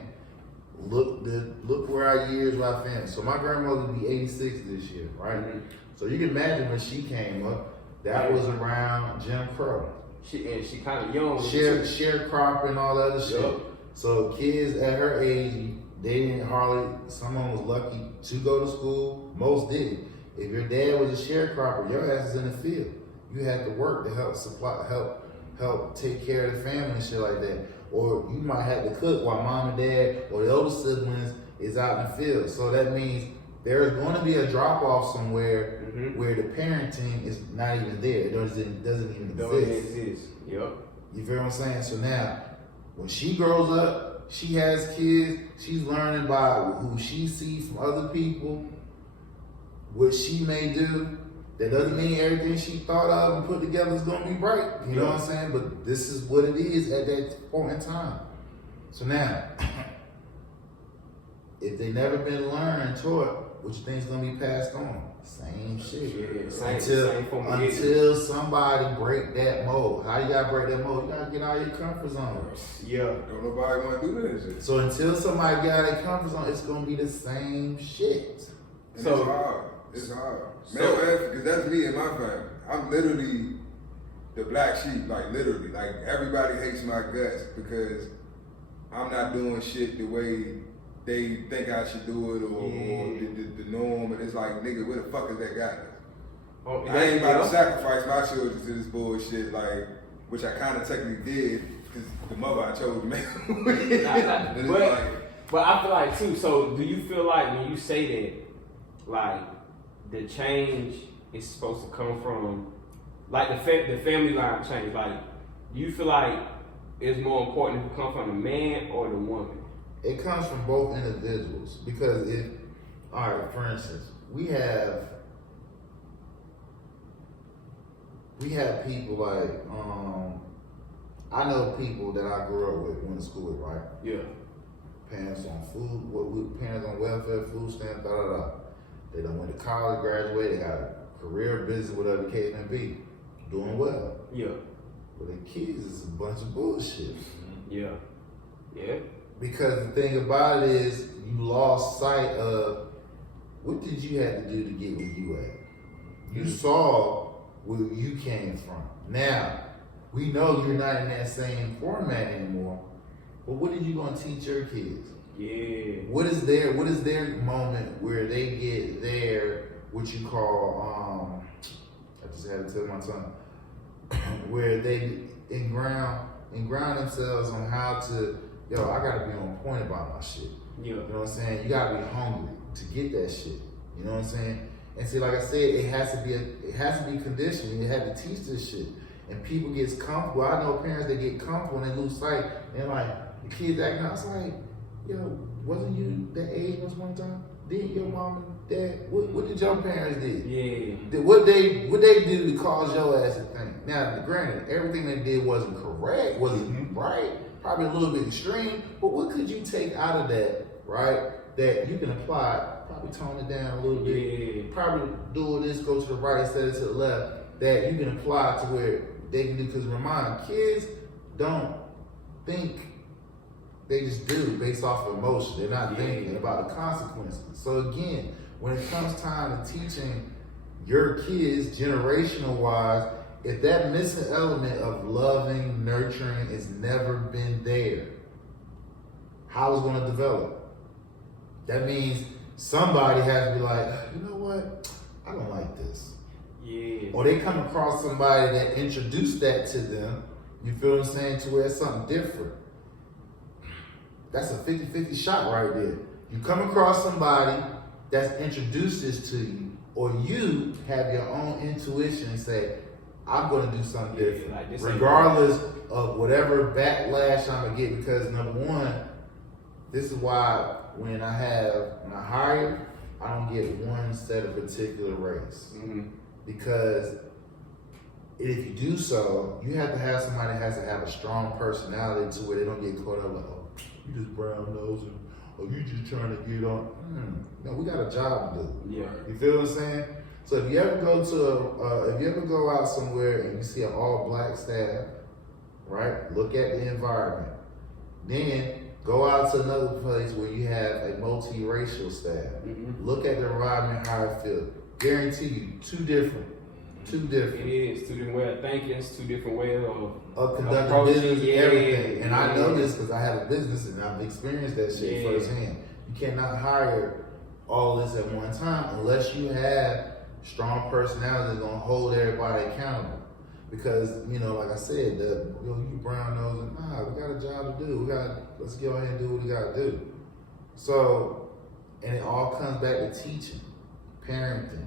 look where our years were our family. So my grandmother will be 86 this year, right? Mhm. So you can imagine when she came up, that was around Jim Crow. She kind of young. Sharecropping, all that other shit. Yup. So kids at her age, they didn't hardly, someone was lucky to go to school, most didn't. If your dad was a sharecropper, your ass is in the field. You had to work to help take care of the family and shit like that. Or you might have to cook while mom and dad or the older siblings is out in the field. So that means there's going to be a drop off somewhere where the parenting is not even there. It doesn't even Don't exist. exist. Yep. You feel what I'm saying? So now, when she grows up, she has kids, she's learning by who she sees from other people, what she may do. That doesn't mean everything she thought of and put together is gonna be right. You know what I'm saying? But this is what it is at that point in time. So now, if they never been learned and taught, what you think is gonna be passed on? Same shit. Yeah, same formation. Until somebody break that mold. How you gotta break that mold? You gotta get out of your comfort zone. Yeah. Don't nobody want to do that shit. So until somebody get out of their comfort zone, it's gonna be the same shit. And So- it's hard. It's hard. So- Man, because that's me and my family. I'm literally the black sheep, like literally. Like everybody hates my guts because I'm not doing shit the way they think I should do it or the norm. And it's like, nigga, where the fuck is that guy? Oh, I ain't about to sacrifice my children to this bullshit, like, which I kind of technically did because the mother I chose to make. And it's But I feel like too. So do you feel like when you say that, like the change is supposed to come from, like the family line change? Like, do you feel like it's more important to come from the man or the woman? It comes from both individuals because alright, for instance, we have people like, I know people that I grew up with, went to school with, right? Yeah. Parents on food, parents on welfare, food stamps, da da da. They done went to college, graduated, they got a career, business, whatever the case may be, doing well. Yeah. But their kids is a bunch of bullshit. Yeah. Yeah. Because the thing about it is, you lost sight of what did you have to do to get where you at. You saw where you came from. Now, we know you're not in that same format anymore, but what are you gonna teach your kids? Yeah. What is their moment where they get their, what you call, I just had to tell my tongue, where they enground themselves on how to, yo, I gotta be on point about my shit. Yeah. You know what I'm saying? You gotta be hungry to get that shit. You know what I'm saying? And see, like I said, it has to be conditioned. You have to teach this shit. And people get comfortable. I know parents that get comfortable and they lose sight. And like, the kids acting out, it's like, yo, wasn't you that age once one time? Didn't your mom and dad, what did your parents did? Yeah. What they do to cause your ass to think? Now, granted, everything they did wasn't correct, wasn't right, probably a little bit extreme, but what could you take out of that, right? That you can apply, probably tone it down a little bit, Yeah. probably do this, go to the right instead of to the left, that you can apply to where they can do, because remember, kids don't think, they just do based off of emotion. They're not thinking about the consequences. So again, when it comes time to teaching your kids generational wise, if that missing element of loving, nurturing has never been there, how is it going to develop? That means somebody has to be like, you know what? I don't like this. Yeah. Or they come across somebody that introduced that to them, you feel what I'm saying, to where it's something different. That's a 50-50 shot right there. You come across somebody that's introduced this to you, or you have your own intuition and say, I'm gonna do something different. Like this ain't regardless of whatever backlash I'm gonna get, because number one, this is why when I hire, I don't get one set of particular race. Mhm. Because if you do so, you have to have somebody that has to have a strong personality to where they don't get caught up like, oh, you just brown nosing, or you just trying to get on. No, we got a job to do. Yeah. You feel what I'm saying? So if you ever go out somewhere and you see an all black staff, right? Look at the environment. Then go out to another place where you have a multiracial staff. Mhm. Look at the environment, how it feels. Guarantee you, two different. It is 2 different ways of thinking, it's 2 different ways Of conducting approaching, business, yeah, everything. And I know yeah. this because I have a business and I've experienced that shit Yeah. firsthand. You cannot hire all this at one time unless you have strong personality that's gonna hold everybody accountable. Because, like I said, you brown nose and we got a job to do. Let's go ahead and do what we gotta do. So, and it all comes back to teaching, parenting.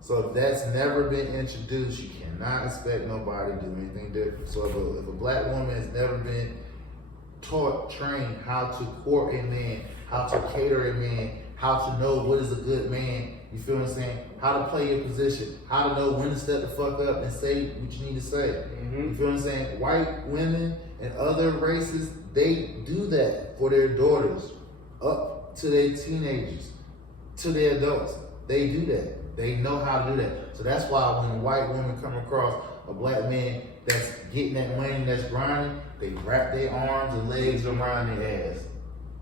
So if that's never been introduced, you cannot expect nobody to do anything different. So if a black woman has never been trained how to court a man, how to cater a man, how to know what is a good man, you feel what I'm saying? How to play your position, how to know when to step the fuck up and say what you need to say. Mhm. You feel what I'm saying? White women and other races, they do that for their daughters, up to their teenagers, to their adults. They do that. They know how to do that. So that's why when white women come across a black man that's getting that money, that's grinding, they wrap their arms and legs around their ass.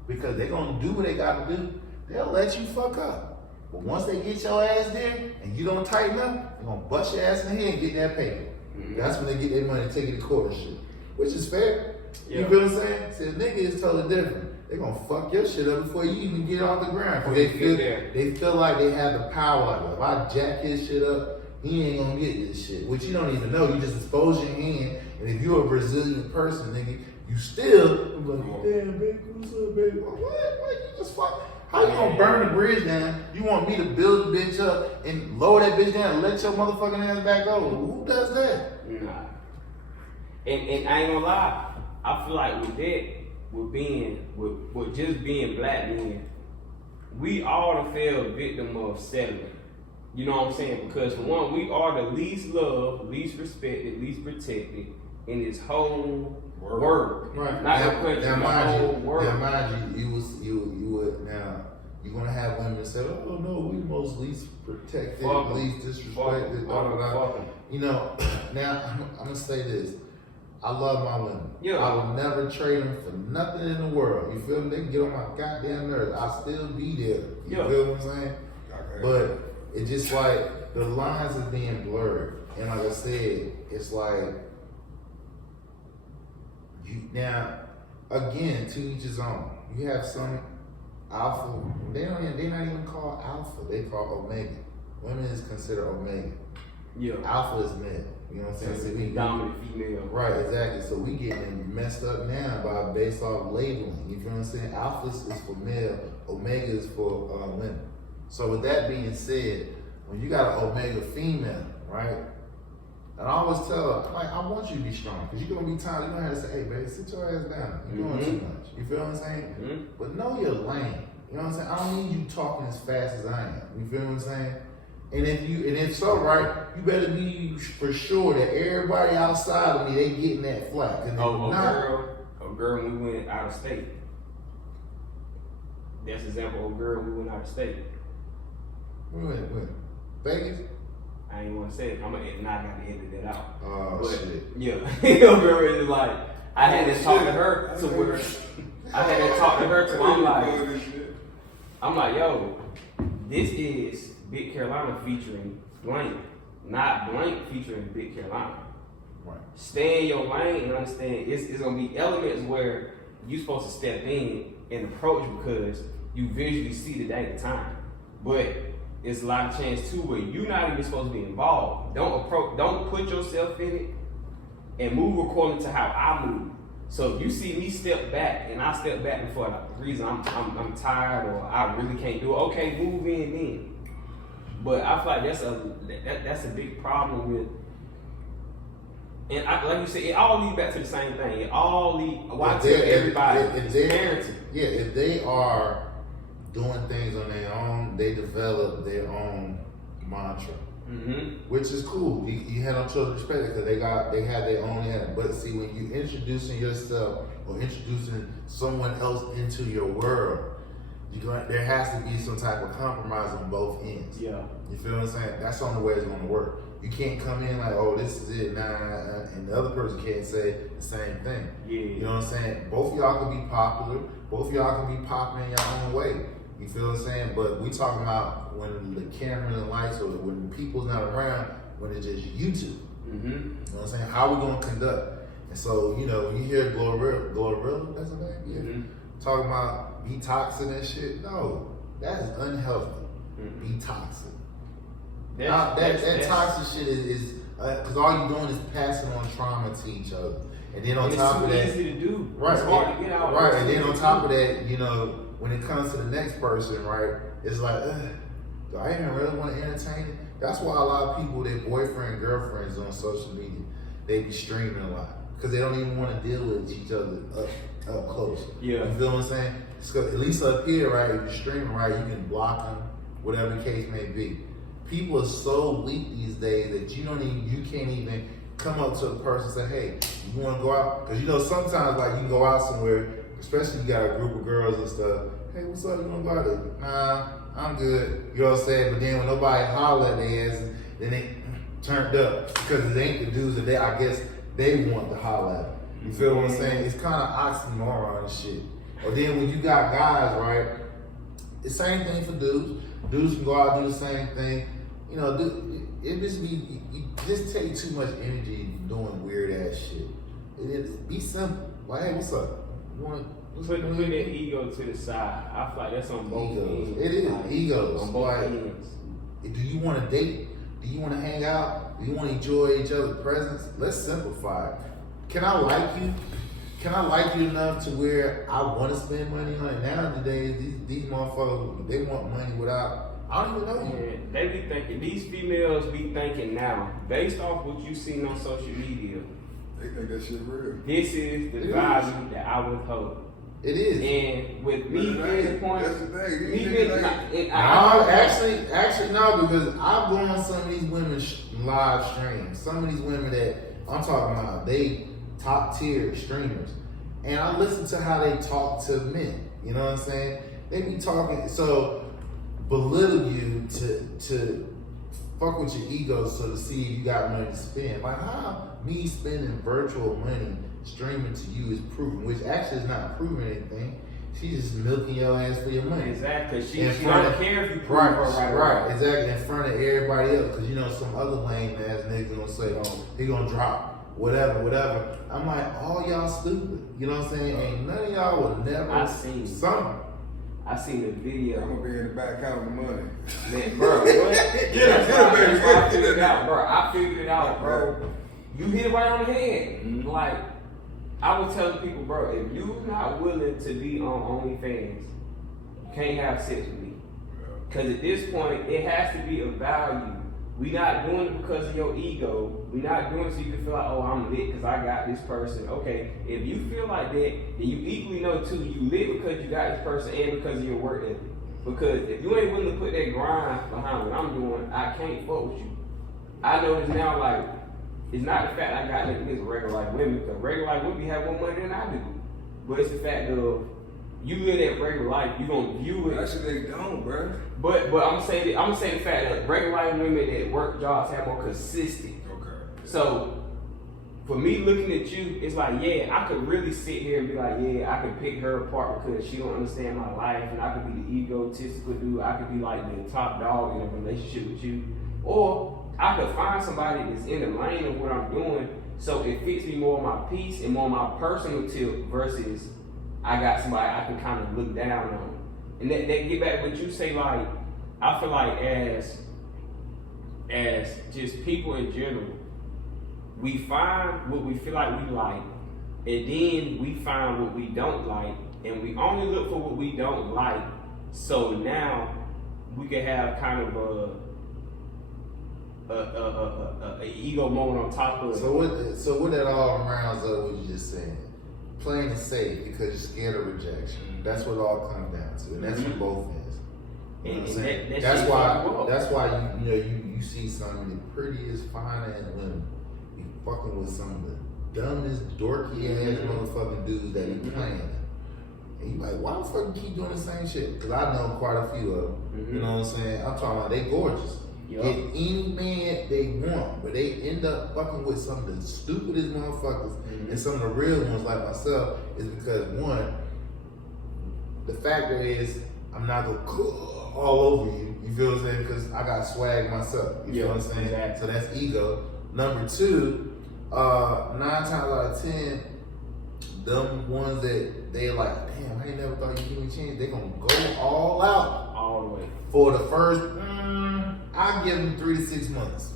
Because they're gonna do what they gotta do. They'll let you fuck up. But once they get your ass there and you don't tighten up, they're gonna bust your ass in the head and get that paper. Mhm. That's when they get their money and take it to court and shit. Which is fair. You Yeah. feel what I'm saying? See, the nigga is totally different. They're gonna fuck your shit up before you even get off the ground. Cause Before you get there. they feel like they have the power. If I jack his shit up, he ain't gonna get this shit. Which you don't even know. You just expose your hand. And if you're a Brazilian person, nigga, you still like, damn, baby, what's up, baby? What? You just fuck? How you gonna burn the bridge down? You want me to build the bitch up and lower that bitch down and let your motherfucking ass back over? Who does that? Nah. And I ain't gonna lie, I feel like with that, with just being black men, we all the fell victim of settling. You know what I'm saying? Because for one, we are the least loved, least respected, least protected in this whole world. Right. Not the country, the whole world. Now mind you, you would now you're gonna have women that say, oh no, we the most least protected, Fuck 'em. least disrespected, Fuck 'em. Fuck 'em. You know, now I'm gonna say this. I love my women. Yeah. I would never trade them for nothing in the world. You feel me? They can get on my goddamn nerves. I'll still be there. You Yeah. feel what I'm saying? Okay. But it's just like the lines is being blurred. And like I said, it's like you now again, to each his own. You have some alpha, they're not even called alpha, they call omega. Women is considered omega. Yeah. Alpha is male. You know what I'm saying? So we Dominant female. right, exactly. So we getting messed up now by based off labeling. You feel what I'm saying? Alpha is for male, omega is for women. So with that being said, when you got an omega female, right? And I always tell her, like, I want you to be strong, because you're gonna be tired. You're gonna have to say, hey babe, sit your ass down. You're doing too much. You feel what I'm saying? Mhm. But know your lane. You know what I'm saying? I don't need you talking as fast as I am. You feel what I'm saying? And if so, right, you better be for sure that everybody outside of me, they getting that flack. And if A girl when we went out of state. That's an example of a girl we went out of state. when? Vegas? I ain't want to say it. I got to edit that out. Oh But, shit. yeah, a girl is like, I had to talk to her to where I had to talk to her to where I'm like, yo, this is Big Carolina featuring Blank, not Blank featuring Big Carolina. Right. Stay in your lane and understand it's gonna be elements where you're supposed to step in and approach because you visually see that ain't the time. But it's a lot of chance too where you're not even supposed to be involved. Don't put yourself in it and move according to how I move. So if you see me step back and I step back for the reason I'm tired or I really can't do it, okay, move in then. But I feel like that's a big problem with. And like you said, it all leads back to the same thing. It all leads. Why tell everybody it's parenting? Yeah, if they are doing things on their own, they develop their own mantra, which is cool. You had no children respect it because they have their own head. But see, when you introducing yourself or introducing someone else into your world, there has to be some type of compromise on both ends. Yeah. You feel what I'm saying? That's the only way it's going to work. You can't come in like, oh, this is it, and the other person can't say the same thing. Yeah. You know what I'm saying? Both of y'all can be popular. Both of y'all can be popping in your own way. You feel what I'm saying? But we talking about when the camera and the lights, or when people's not around, when it's just you two. You know what I'm saying? How we going to conduct? And so, you know, when you hear Glorilla, that's her name? Yeah. Talking about be toxic and shit. No, that is unhealthy. Be toxic. That toxic shit is because all you're doing is passing on trauma to each other, and then on top of that, it's easy to do. Right, it's hard to get out. Right, and then on top of that, you know, when it comes to the next person, right, it's like, do I even really want to entertain it? That's why a lot of people, their boyfriend, girlfriends on social media, they be streaming a lot because they don't even want to deal with each other up close. Yeah, you feel what I'm saying? So at least up here, right, if you're streaming, right, you can block them, whatever the case may be. People are so weak these days that you can't even come up to a person and say, hey, you want to go out? Because you know sometimes like you can go out somewhere, especially you got a group of girls and stuff. Hey, what's up? You want to go out there? Nah, I'm good. You know what I'm saying? But then when nobody holler at their ass, then they turned up because it ain't the dudes that I guess they want to holler at. You feel what I'm saying? It's kind of oxymoron and shit. Or then when you got guys, right? The same thing for dudes. Dudes can go out and do the same thing. You know, it just take too much energy doing weird ass shit. Be simple. Like, hey, what's up? You want put that ego to the side. I feel like that's on both ends. It is egos. On both ends. Do you want to date? Do you want to hang out? Do you want to enjoy each other's presence? Let's simplify it. Can I like you? Can I like you enough to where I want to spend money on it? Nowadays, these motherfuckers, they want money without. I don't even know you. Yeah, they be thinking, these females be thinking now, based off what you seen on social media, they think that shit real. this is the value that I would hold. It is. And with me being the point, that's the thing. me being, actually no, because I've gone on some of these women's live streams. Some of these women that I'm talking about, they top tier streamers. And I listen to how they talk to men. You know what I'm saying? They be talking, so belittle you to fuck with your ego so to see if you got money to spend. Like how me spending virtual money streaming to you is proven, which actually is not proving anything. She's just milking your ass for your money. Exactly. She don't care if you prove her right. Exactly. In front of everybody else, because you know some other lame ass nigga gonna say, oh, he gonna drop whatever. I'm like, all y'all stupid. You know what I'm saying? Ain't none of y'all would never. I seen the video. I'm gonna be in the back counting the money. Man, bro, what? I figured it out, bro. I figured it out, bro. You hit it right on the head. Like, I was telling people, bro, if you not willing to be on OnlyFans, you can't have sex with me. Because at this point, it has to be of value. We not doing it because of your ego. We not doing it so you can feel like, oh, I'm lit because I got this person. Okay, if you feel like that, then you equally know too, you lit because you got this person and because of your work ethic. Because if you ain't willing to put that grind behind what I'm doing, I can't fuck with you. I know this now, like, it's not the fact I got niggas against regular like women, because regular like women have more money than I do. But it's the fact of you live that regular life, you gonna view it. Actually, they don't, bro. But I'm gonna say the fact that regular life women that work jobs have more consistent. Okay. So for me looking at you, it's like, yeah, I could really sit here and be like, yeah, I could pick her apart because she don't understand my life, and I could be the egotistical dude. I could be like the top dog in a relationship with you, or I could find somebody that's in the lane of what I'm doing, so it fits me more on my peace and more on my personal tilt versus I got somebody I can kind of look down on. And that get back to what you say, like, I feel like as just people in general, we find what we feel like we like, and then we find what we don't like, and we only look for what we don't like. So now we can have kind of a ego moment on top of it. So what that all rounds up what you just saying? Playing it safe because you're scared of rejection. That's what it all comes down to, and that's from both ends. You know what I'm saying? That's why you see some of the prettiest, finest women be fucking with some of the dumbest, dorky ass motherfucking dudes that be playing. And you like, why the fuck you keep doing the same shit? Because I know quite a few of them. You know what I'm saying? I'm talking about they gorgeous. Yup. Get any man they want, but they end up fucking with some of the stupidest motherfuckers. And some of the real ones like myself is because one, the factor is I'm not gonna all over you. You feel what I'm saying? Because I got swag myself. You feel what I'm saying? Exactly. So that's ego. Number two, 9 times out of 10, them ones that they like, damn, I ain't never thought you'd give me a chance. They gonna go all out all the way for the first. I give them 3 to 6 months.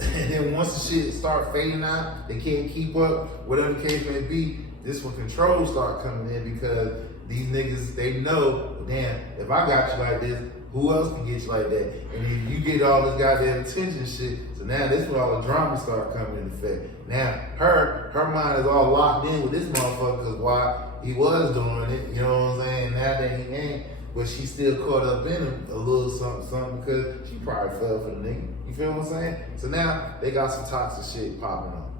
And then once the shit start fading out, they can't keep up, whatever the case may be, this when control start coming in because these niggas, they know, damn, if I got you like this, who else can get you like that? And then you get all this goddamn attention shit, so now this when all the drama start coming into effect. Now, her mind is all locked in with this motherfucker because why he was doing it, you know what I'm saying? Now that he ain't, but she still caught up in him a little something because she probably fell for the nigga. You feel what I'm saying? So now they got some toxic shit popping up.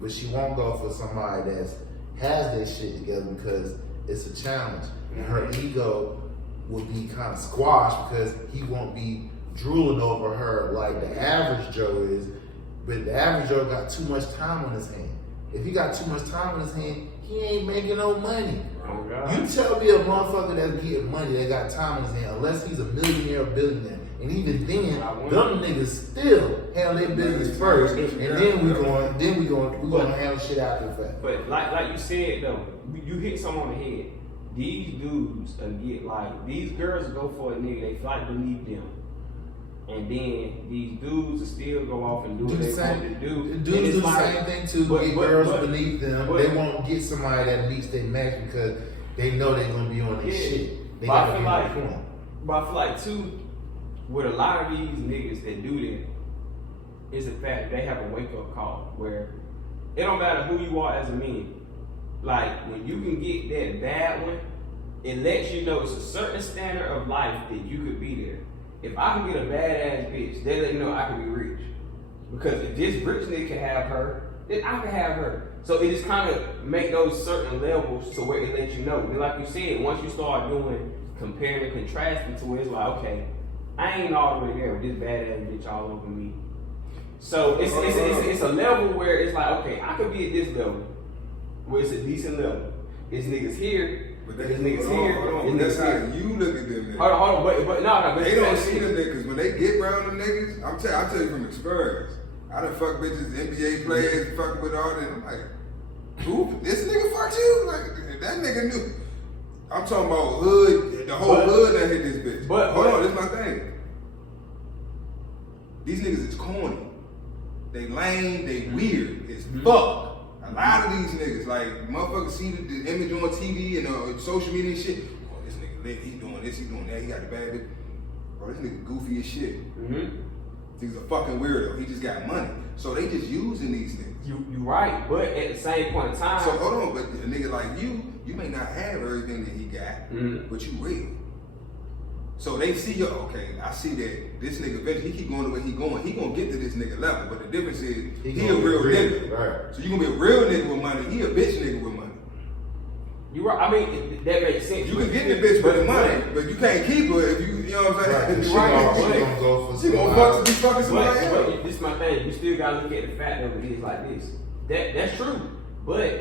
But she won't go for somebody that has their shit together because it's a challenge. And her ego will be kind of squashed because he won't be drooling over her like the average Joe is. But the average Joe got too much time on his hand. If he got too much time on his hand, he ain't making no money. Oh, God. You tell me a motherfucker that's getting money that got time on his hand, unless he's a millionaire or billionaire. And even then, them niggas still handle their business first, and then we gonna handle shit after the fact. But like you said though, you hit something on the head. These dudes get like these girls go for a nigga, they fly beneath them. And then these dudes will still go off and do what they want to do. Dudes do the same thing too, get girls beneath them. They won't get somebody that meets their match because they know they're gonna be on their shit. They gotta be on the point. But I feel like too, with a lot of these niggas that do that, is the fact they have a wake up call where it don't matter who you are as a man. Like when you can get that bad one, it lets you know it's a certain standard of life that you could be there. If I can get a badass bitch, they let me know I can be rich. Because if this rich nigga can have her, then I can have her. So it just kind of make those certain levels to where it lets you know. And like you said, once you start doing comparing and contrasting to where it's like, okay, I ain't all the way there with this badass bitch all over me. So it's a level where it's like, okay, I could be at this level where it's a decent level. It's niggas here. But This nigga's here. That's how you look at them niggas. Hold on, but no, they don't see them niggas. When they get around them niggas, I tell you from experience. I done fuck bitches, NBA players, fucking with all them. I'm like, who? This nigga fucked you? Like, that nigga knew. I'm talking about hood, the whole hood that hit this bitch. But hold on, this is my thing. These niggas is corny. They lame, they weird. It's fuck. A lot of these niggas, like, motherfuckers see the image on TV and social media and shit. Oh, this nigga lit, he doing this, he doing that, he got the bad bitch. Bro, this nigga goofy as shit. He's a fucking weirdo, he just got money. So they just using these niggas. You right, but at the same point in time. So hold on, but a nigga like you may not have everything that he got, but you real. So they see you, okay, I see that this nigga, he keep going the way he gonna get to this nigga level. But the difference is, he a real nigga. Right. So you gonna be a real nigga with money, he a bitch nigga with money. You right, I mean, that makes sense. You can get the bitch with the money, but you can't keep her if you know what I'm saying? Right. She gonna be fucking somebody else. But this is my thing, you still gotta look at the fact of it is like this. That's true, but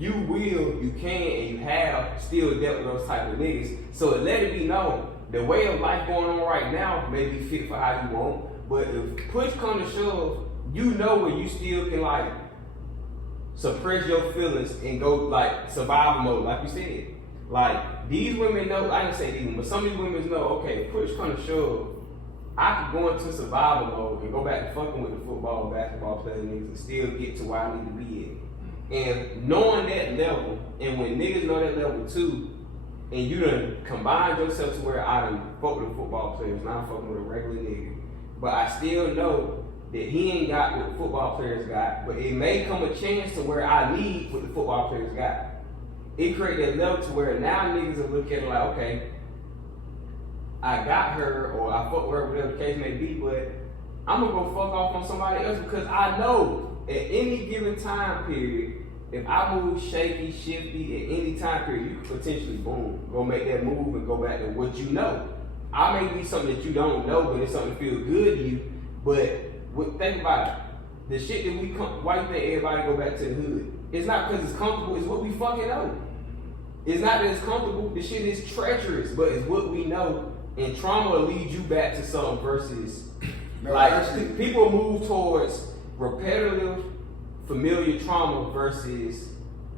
you will, you can, and you have still dealt with those type of niggas. So let it be known, the way of life going on right now may be fit for how you want, but if push come to shove, you know where you still can like suppress your feelings and go like survival mode, like you said. Like, these women know, I didn't say these, but some of these women know, okay, push come to shove, I could go into survival mode and go back to fucking with the football and basketball playing niggas and still get to where I need to be at. And knowing that level, and when niggas know that level too, and you done combined yourself to where I done fuck with the football players, now I'm fucking with a regular nigga. But I still know that he ain't got what football players got, but it may come a chance to where I need what the football players got. It create that level to where now niggas are looking at it like, okay, I got her or I fuck with her, whatever the case may be, but I'm gonna go fuck off on somebody else because I know at any given time period, if I move shaky, shifty at any time period, you could potentially boom, go make that move and go back to what you know. I may be something that you don't know, but it's something that feels good to you. But think about it. The shit that we come, why you think everybody go back to the hood? It's not because it's comfortable, it's what we fucking know. It's not that it's comfortable, the shit is treacherous, but it's what we know. And trauma will lead you back to something versus, No, like, actually- people move towards repetitive, familiar trauma versus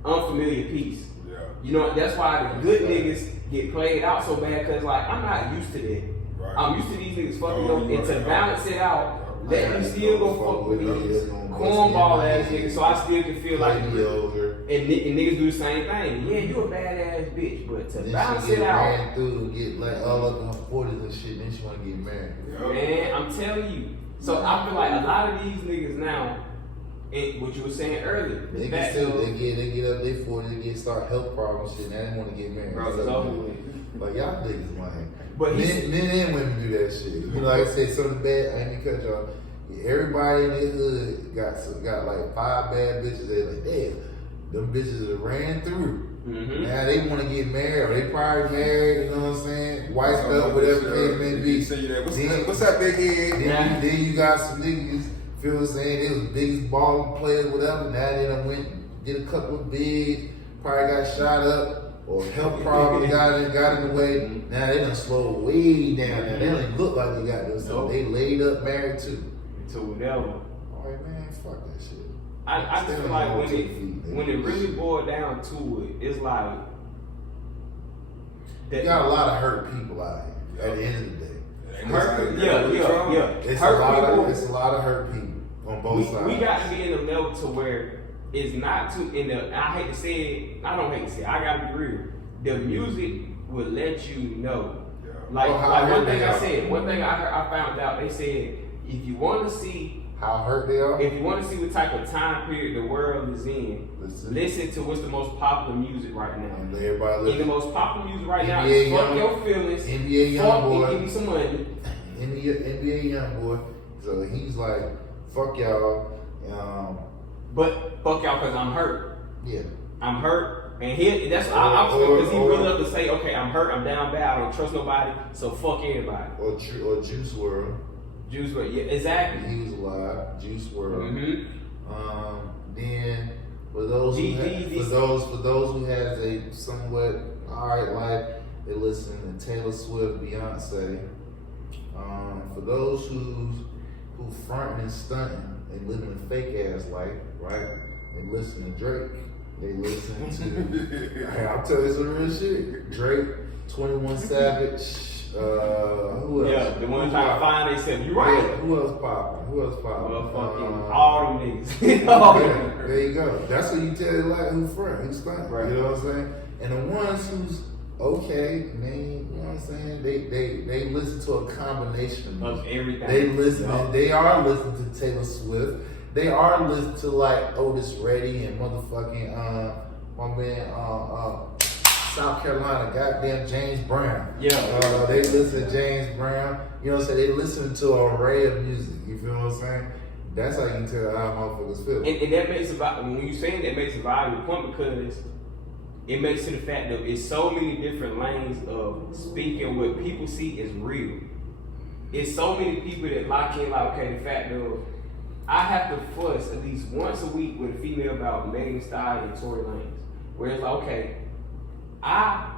unfamiliar peace. Yeah. You know, that's why the good niggas get played out so bad, because, like, I'm not used to that. Right. I'm used to these niggas fucking Oh, up, you and to right. balance it out, let me still go fuck with these them. cornball ass niggas, so I still can feel like, and over. niggas do the same thing. Yeah, you a badass bitch, but to Then balance she it get out, ran through, get like all up in her 40s and shit, then she wanna get married. man, I'm telling you. So I feel like a lot of these niggas now, and what you were saying earlier, the Niggas fact too, of, they get up, they 40, they start health problems, shit. Now they want to get married. bro, it's over with. Like y'all niggas, man. But he's- Men and women do that shit. You know, like I said, something bad. I ain't gonna cut y'all. Everybody in the hood got like 5 bad bitches. They like, damn, them bitches that ran through. Mhm. Now they want to get married, or they probably married. You know what I'm saying? Wifed up, whatever the case may be. Say that. Then- What's up, big head? Then you got some niggas, feel what I'm saying, they was the biggest ball players, whatever. Now they done went and did a couple of bigs, probably got shot up, or health problems got in the way. Now they done slowed way down. Now they don't even look like they got this. So they laid up married too. To whatever. Alright, man, fuck that shit. I just feel like when it really boiled down to it, it's like You got a lot of hurt people out here at the end of the day. It's a lot of hurt people on both sides. We got to be in the level to where it's not too in the. I hate to say it. I don't hate to say it. I gotta be real. The music will let you know. Yeah. Like, Oh, how like one hurt thing they I are. said. One thing I heard, I found out. They said if you want to see, How hurt they are? if you want to see what type of time period the world is in, listen to what's the most popular music right now. And everybody And the listen. most popular music right now NBA is fuck Young- your feelings, NBA fuck young and boy. give me some money. NBA young boy. So he's like, fuck y'all. But fuck y'all because I'm hurt. Yeah. I'm hurt. And that's what I'm saying, because he or- really up to say, okay, I'm hurt, I'm down bad, I don't trust nobody, so fuck everybody. Or Juice WRLD. Juice WRLD, yeah, exactly. He was alive. Juice WRLD. Mm-hmm. Then for those who for those who has a somewhat alright life, they listen to Taylor Swift, Beyonce. For those who fronting and stunting and living a fake ass life, right? They listen to Drake. They listen to hey, I'm telling you some real shit. Drake, 21 Savage, who else? Yeah, the one trying to find themselves. You right. Yeah, who else popping? Well, fucking all them niggas. All them Yeah, niggas. there you go. That's what you tell like who front, who's stunt. Right. You know what I'm saying? And the ones who's okay, man, you know what I'm saying? They listen to a combination of Of everything. They listen. Yeah. They are listening to Taylor Swift. They are listening to like Otis Reddy and motherfucking my man South Carolina, goddamn James Brown. Yeah. They listen to James Brown. You know what I'm saying? They listen to an array of music. You feel what I'm saying? That's how you can tell how motherfuckers feel. And that makes when you saying that makes a valuable point because it makes to the fact that it's so many different lanes of speaking what people see is real. It's so many people that lock in like, okay, the fact of I have to fuss at least once a week with a female about Megan Thee Stallion and Tory Lanez. Where it's like, okay, I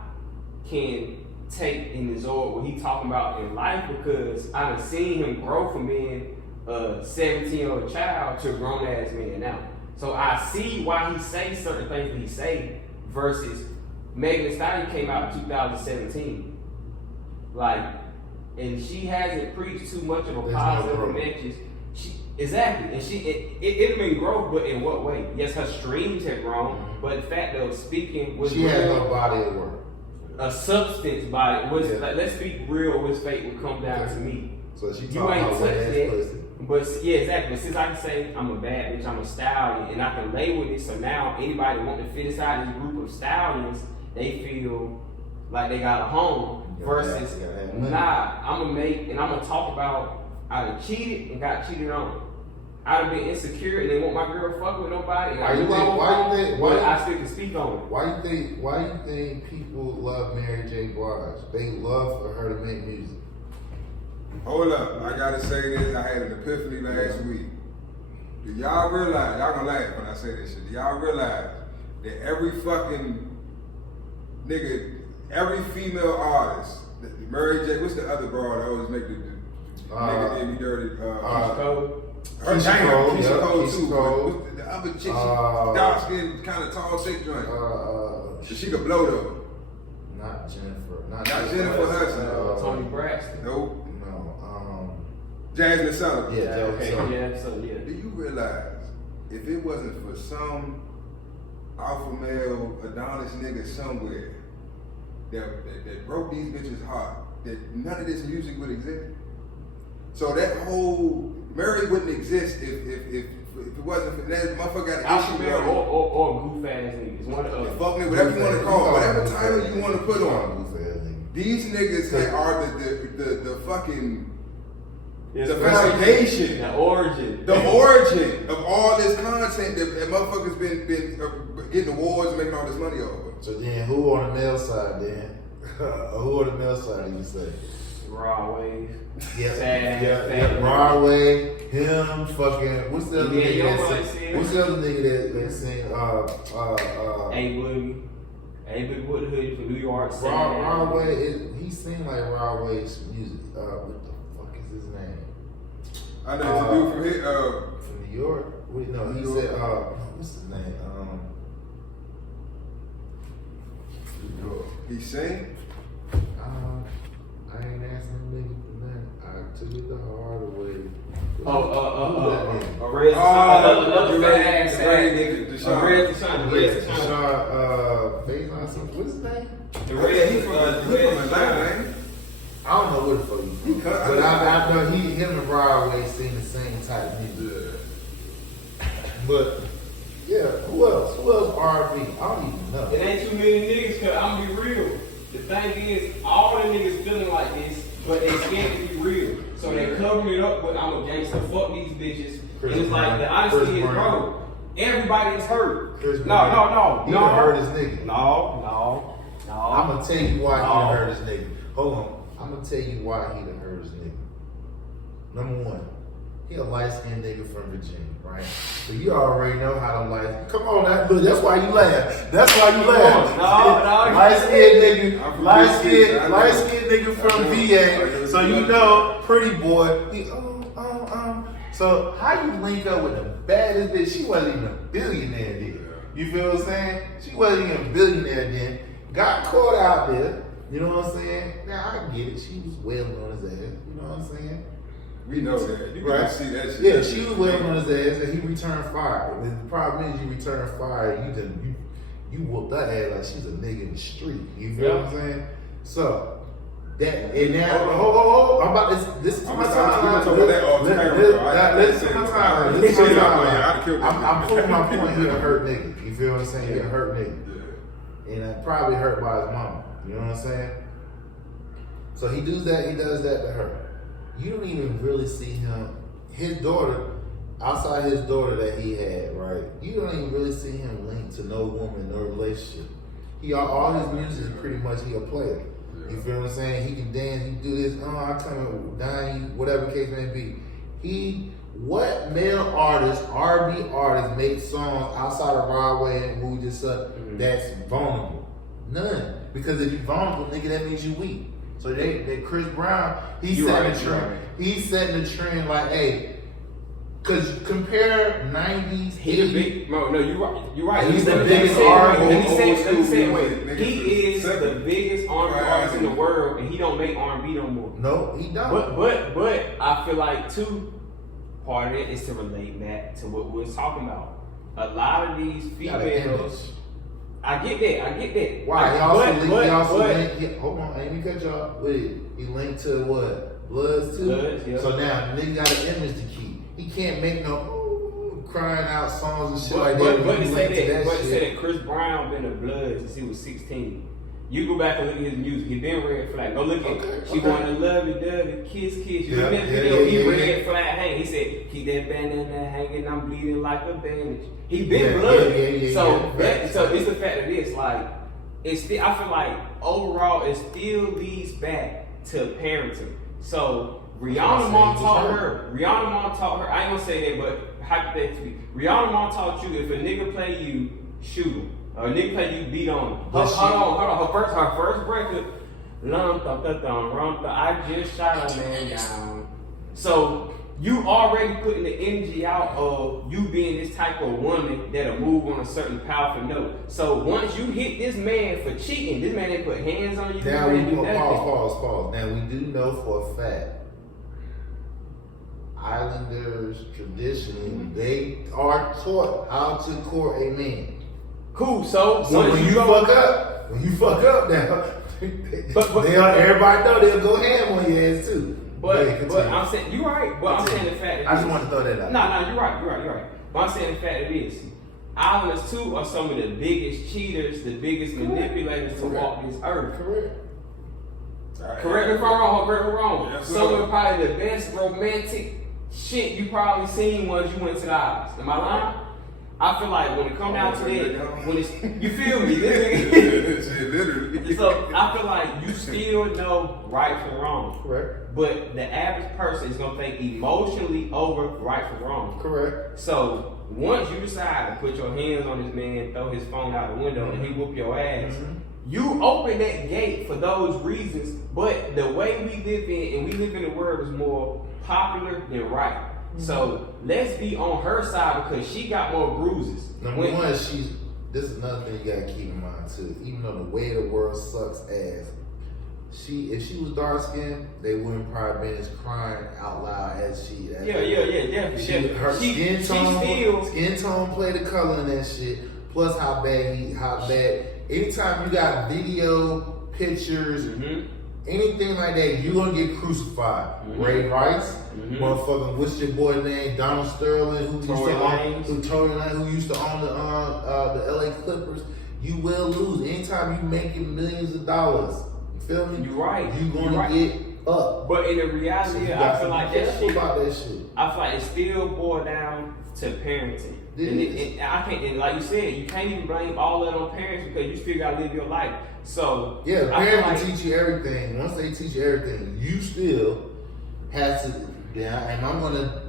can take and absorb what he talking about in life because I done seen him grow from being a 17-year-old child to a grown ass man now. So I see why he say certain things that he say versus Megan Thee Stallion came out in 2017. Like, and she hasn't preached too much of a There's positive no growth. message. Exactly, and it'd been growth, but in what way? Yes, her streams have grown, but the fact of speaking was She had real, no body of work. a substance body. Was Yeah. like, let's speak real. What's fake would come down to me. So she You talking ain't about touched wet ass it. pussy. But yeah, exactly. But since I can say I'm a bad bitch, I'm a stallion, and I can label it, so now anybody want to fit inside this group of stallions, they feel like they got a home. You Versus, gotta have money. nah, I'm gonna make and I'm gonna talk about I done cheated and got cheated on. I've been insecure and they want my girl to fuck with nobody. And Why I you knew I think- was why you wrong, think- but why- I still can speak on it. Why you think people love Mary J. Blige? They love for her to make music. Hold up, I gotta say this. I had an epiphany last week. Do y'all realize? Y'all gonna laugh when I say this shit. Do y'all realize that every fucking nigga, every female artist, Mary J. What's the other broad that always make the nigga did me dirty? Code. Her Keisha damn, Cole, Keisha yeah, Cole Keisha too. Cole. But the other chick, she dark skin, kind of tall, thick joint. So she could blow though. Not Jennifer. Not Jennifer Hudson. Tony Braxton. Nope. No. Jasmine Sullivan. Yeah, Okay, Jasmine. yeah, so yeah. Do you realize if it wasn't for some alpha male Adonis nigga somewhere that broke these bitches' heart, that none of this music would exist? So that whole Mary wouldn't exist if it wasn't for that motherfucker got an Alpha issue male with it. or goof ass niggas. One of the Yeah, other. fuck me, whatever you want to call it, whatever title you want to put on. These niggas are the fucking It's the crazy. foundation. The origin. The origin of all this content that motherfuckers been getting awards and making all this money over. So then, who on the male side then? Who on the male side do you say? Raw wave. Yeah, Sad, yeah, sad. Broadway, him, fucking. What's the other Yeah, nigga you that know what I sing? said? What's the other nigga that sing? A Boogie. A Boogie with the hoodie from New York. Sad. Broadway. He sing like Broadway's music. What the fuck is his name? I know it's a dude from here. From New York. Wait, no, he New York. said. What's his name? He sing. I ain't asking him nigga for nothing. I took it the hard way. Who that nigga? Red another the fat Red- ass the sad Red nigga. nigga, Deshaun. Red Deshaun. Red Deshaun. Faison, what's his name? The Yeah, Red he from Atlanta, ain't he? I don't know where the fuck he from. cut- But I know him and Broadway sing the same type of music. But yeah, who else? Who else R&B? I don't even know. It ain't too many niggas, cause I'm gonna be real. The thing is, all the niggas feeling like this, but they scared to be real. So they covering it up with I'm a gangster, fuck these bitches. Chris And it's like Brown. the honesty Chris is, Brown. bro, everybody is hurt. Chris No, Brown. no, He no, done hurt no. his nigga. No. I'm gonna tell you why he No. done hurt his nigga. Hold on. I'm gonna tell you why he done hurt his nigga. Number one, he a light skinned nigga from Virginia, right? So you already know how to light. Come on, that's why you laugh. That's why you laugh. No. Light skinned nigga, I'm from light DC, so I know. skinned nigga from I know. VA. So you know, pretty boy. He, So how you link up with the baddest bitch? She wasn't even a billionaire then. You feel what I'm saying? She wasn't even a billionaire then. Got caught out there. You know what I'm saying? Now I get it. She was wailing on his ass. You know what I'm saying? We know that. You Right. can see that shit. Yeah, she was wailing on his ass, and he returned fire. And the problem is, you return fire, you whoop that ass like she's a nigga in the street. You feel what I'm saying? So that and now, hold. I'm about this. Is I'm my gonna talk time. about that off camera, bro. Listen to my time. This is my I'd kill time. this I'm nigga. proving my point. He a hurt nigga. You feel what I'm saying? He a hurt nigga, Yeah. and probably hurt by his mama. You know what I'm saying? So he does that to her. You don't even really see him, his daughter, outside his daughter that he had, right? You don't even really see him linked to no woman, no relationship. All his music is pretty much he a player. You feel what I'm saying? He can dance, he can do this, I come and dine you, whatever the case may be. What male artist, R&B artist, makes songs outside of Broadway and who just that's vulnerable? None. Because if you vulnerable, nigga, that means you weak. So they Chris Brown, he's setting the trend. He's setting the trend like, hey, Cause compare 90s, He the 80s. big, no, you're right. You're right. He's the Let me biggest say it, artist. let me say it, Old wait. school He music, is niggas the biggest R&B artist in the world, and he don't make R&B no more. No, he don't. But I feel like too, part of it is to relate back to what we was talking about. A lot of these Got an females, I get that. Why? He also but linked, hold on, I ain't even cut y'all. Wait, he linked to what? Bloods too? Bloods, yeah. So now, nigga got an image to keep. He can't make no crying out songs and shit like but that. but He to linked to say shit. that Chris Brown been a blood since he was 16. You go back and look at his music. He been red flag. Go look at She Wanna Love You, Dovey, Kiss. You look at that video, he red flag hang. He said, keep that bandana hanging, I'm bleeding like a bandage. He been blood. So it's the fact that it's like, it's still, I feel like overall it still leads back to parenting. So Rihanna Mom taught her, I ain't gonna say that, but hypothetically, Rihanna Mom taught you if a nigga play you, shoot him. Or a nigga play you, beat on him. Hold on. Her first breakup, I just shot a man down. So you already putting the energy out of you being this type of woman that'll move on a certain powerful note. So once you hit this man for cheating, this man ain't put hands on you. Now we pause. Now we do know for a fact, Islanders traditionally, they are taught how to court a man. Cool. So when you fuck up now, everybody know they'll go ham on your ass too. But I'm saying you're right. But I'm saying the fact that I just want to throw that out. No, you're right. But I'm saying the fact that it is. Islanders too are some of the biggest cheaters, the biggest manipulators to walk this earth. Correct me if I'm wrong. Yes, Some of probably the best romantic shit you probably seen once you went to the islands. Am I lying? I feel like when it come down to that, when it's, you feel me? Literally. So I feel like you still know right from wrong. Correct. But the average person is gonna think emotionally over right from wrong. Correct. So once you decide to put your hands on this man, throw his phone out the window, and he whoop your ass, you open that gate for those reasons. But the way we live in, and we live in a world is more popular than right. So let's be on her side because she got more bruises. Number one, this is another thing you gotta keep in mind too. Even though the way the world sucks ass, if she was dark skinned, they wouldn't probably been as crying out loud as she. Definitely. Her skin tone played a color in that shit. Plus how bad. Anytime you got video, pictures, anything like that, you gonna get crucified. Ray Rice, motherfucking what's your boy name? Donald Sterling, who used to own the LA Clippers. You will lose. Anytime you making millions of dollars, you feel me? You're right. You gonna get up. But in the reality, I feel like that shit. About that shit. I feel like it still boils down to parenting. And like you said, you can't even blame all that on parents because you still gotta live your life. So yeah, the parents can teach you everything. Once they teach you everything, you still have to. Yeah, and I'm gonna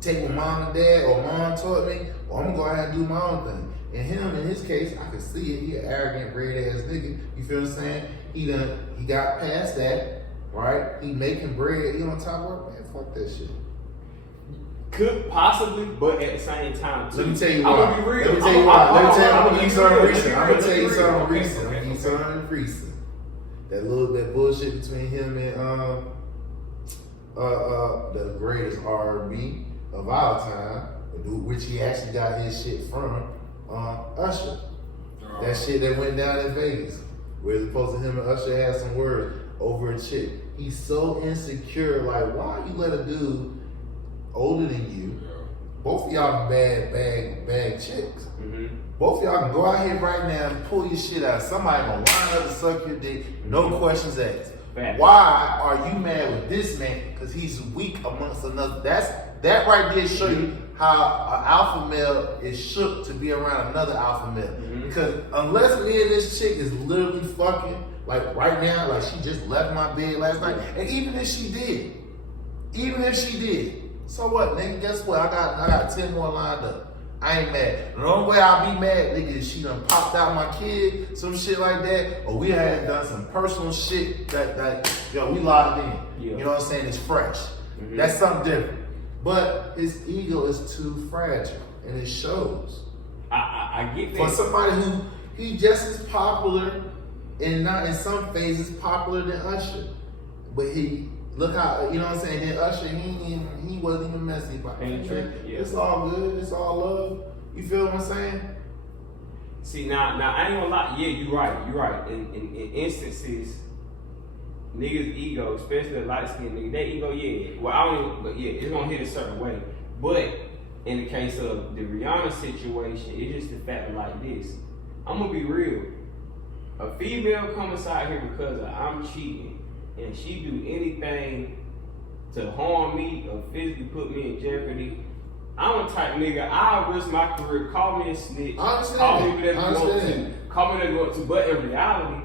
take what mom and dad or mom taught me, or I'm gonna go ahead and do my own thing. And him, in his case, I can see it. He an arrogant, red ass nigga. You feel what I'm saying? He got past that, right? He making bread. He on top work, man. Fuck that shit. Could possibly, but at the same time, too. Let me tell you why. I'm gonna be real. Let me tell you why. I'm gonna give you something recent. recent. That bullshit between him and the greatest R&B of our time, which he actually got his shit from Usher. That shit that went down in Vegas, where it's supposed to him and Usher had some words over a chick. He's so insecure. Like, why you let a dude older than you? Both of y'all bad chicks. Both of y'all can go out here right now and pull your shit out. Somebody gonna line up to suck your dick, no questions asked. Why are you mad with this man? Because he's weak amongst another. That right there show you how an alpha male is shook to be around another alpha male. Because unless me and this chick is literally fucking, like right now, like she just left my bed last night, and even if she did, so what, nigga? Guess what? I got 10 more lined up. I ain't mad. The only way I'll be mad, nigga, is she done popped out my kid, some shit like that, or we had done some personal shit that we locked in. You know what I'm saying? It's fresh. That's something different. But his ego is too fragile, and it shows. I get For that. somebody who he just as popular, and not in some phases popular than Usher, but he look how you know what I'm saying. Then Usher, he wasn't even messy about Ain't it. true, yeah. It's all good. It's all love. You feel what I'm saying? See now I ain't gonna lie. Yeah, you're right. In instances, niggas' ego, especially the light skinned nigga, that ego, yeah. Well, I don't even, but yeah, it's gonna hit a certain way. But in the case of the Rihanna situation, it's just the fact of like this. I'm gonna be real. A female comes out here because I'm cheating, and she do anything to harm me or physically put me in jeopardy. I'm a type nigga, I'll risk my career, call me a snitch, I understand call that. me whatever I you want understand to, call me whatever you want to, but in reality,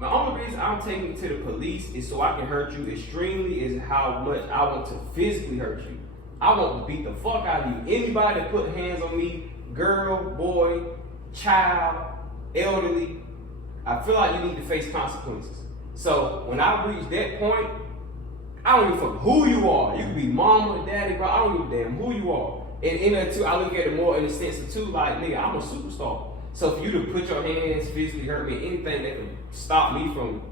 the only reason I'm taking you to the police is so I can hurt you extremely is how much I want to physically hurt you. I want to beat the fuck out of you. Anybody that put hands on me, girl, boy, child, elderly, I feel like you need to face consequences. So when I reach that point, I don't give a fuck who you are. You can be mama, daddy, bro. I don't give a damn who you are. And in that too, I look at it more in the sense of too, like, nigga, I'm a superstar. So for you to put your hands, physically hurt me, anything that can stop me from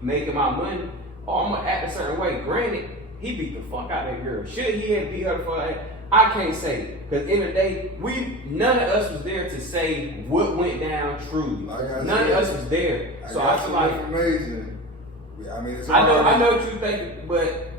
making my money, or I'm gonna act a certain way. Granted, he beat the fuck out of that girl. Should he have beat her for that? I can't say. Because in the day, none of us was there to say what went down truly. Like None of us was there. So I feel like information. I mean, it's I hard. know what you're thinking, but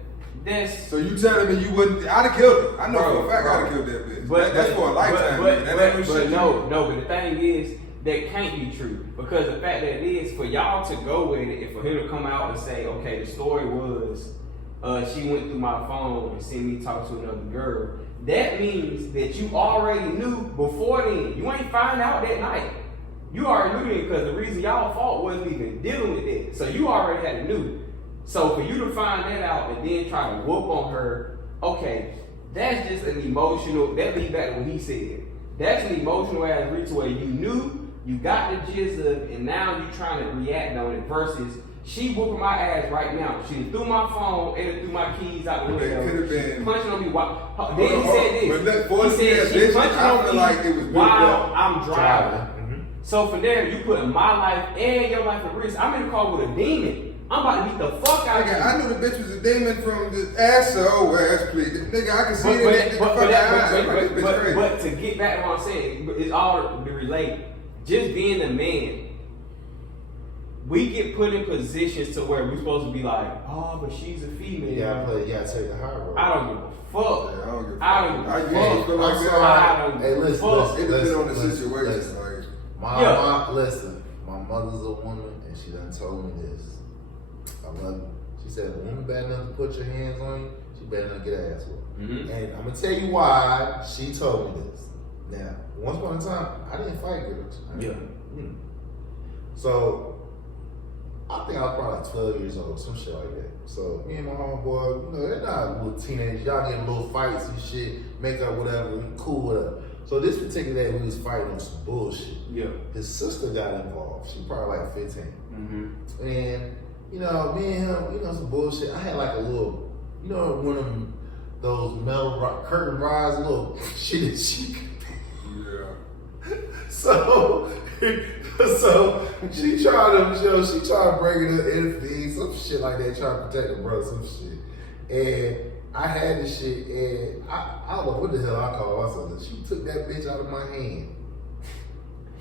that's So you telling me you wouldn't? I'd have killed her. I know for a fact Bro, I'd have killed that bitch. That's for a lifetime. But that ain't no shit. but the thing is, that can't be true. Because the fact that it is, for y'all to go with it, and for him to come out and say, okay, the story was, she went through my phone and seen me talk to another girl, that means that you already knew before then. You ain't find out that night. You already knew it because the reason y'all fought wasn't even dealing with it. So you already had knew. So for you to find that out and then try to whoop on her, okay, that's just an emotional, that leads back to what he said. That's an emotional ass reach where you knew, you got the gist of it, and now you trying to react on it versus she whooping my ass right now. She threw my phone and threw my keys out the window. It could have been. She's punching on me while, then he said this. But He said she's punching I on feel me like it was built while up. I'm driving. So from there, you putting my life and your life at risk. I'm in the car with a demon. I'm about to beat the fuck out of you. I knew the bitch was a demon from the ass please. Nigga, I can see it in the fucking eyes. But to get back to what I'm saying, it's all to relate. Just being a man, we get put in positions to where we're supposed to be like, oh, but she's a female. You gotta take the high road. I don't give a fuck. Yeah, I don't give a fuck. I don't give a I fuck. usually feel like I'm that. sorry. I don't Hey, give a listen, fuck. It depends on the Listen, situation. listen. Like, Listen, my mother's a woman and she done told me this. I love you. She said, a woman bad enough to put your hands on you, she better not get her ass whooped. Mm-hmm. And I'm gonna tell you why she told me this. Now, once upon a time, I didn't fight girls. So, I think I was probably like 12 years old, some shit like that. So, me and my homeboy, you know, they're not little teenagers. Y'all getting little fights and shit, make up whatever, cool, whatever. So, this particular day, we was fighting on some bullshit. Yeah. His sister got involved. She probably like 15. Mm-hmm. And, you know, me and him, you know, some bullshit. I had like a little, you know, one of them, those metal curtain rods, little shit that she could. yeah. So she tried to bring it up in feed, some shit like that, trying to protect her brother, some shit. And I had this shit, and I don't know what the hell I call myself. She took that bitch out of my hand,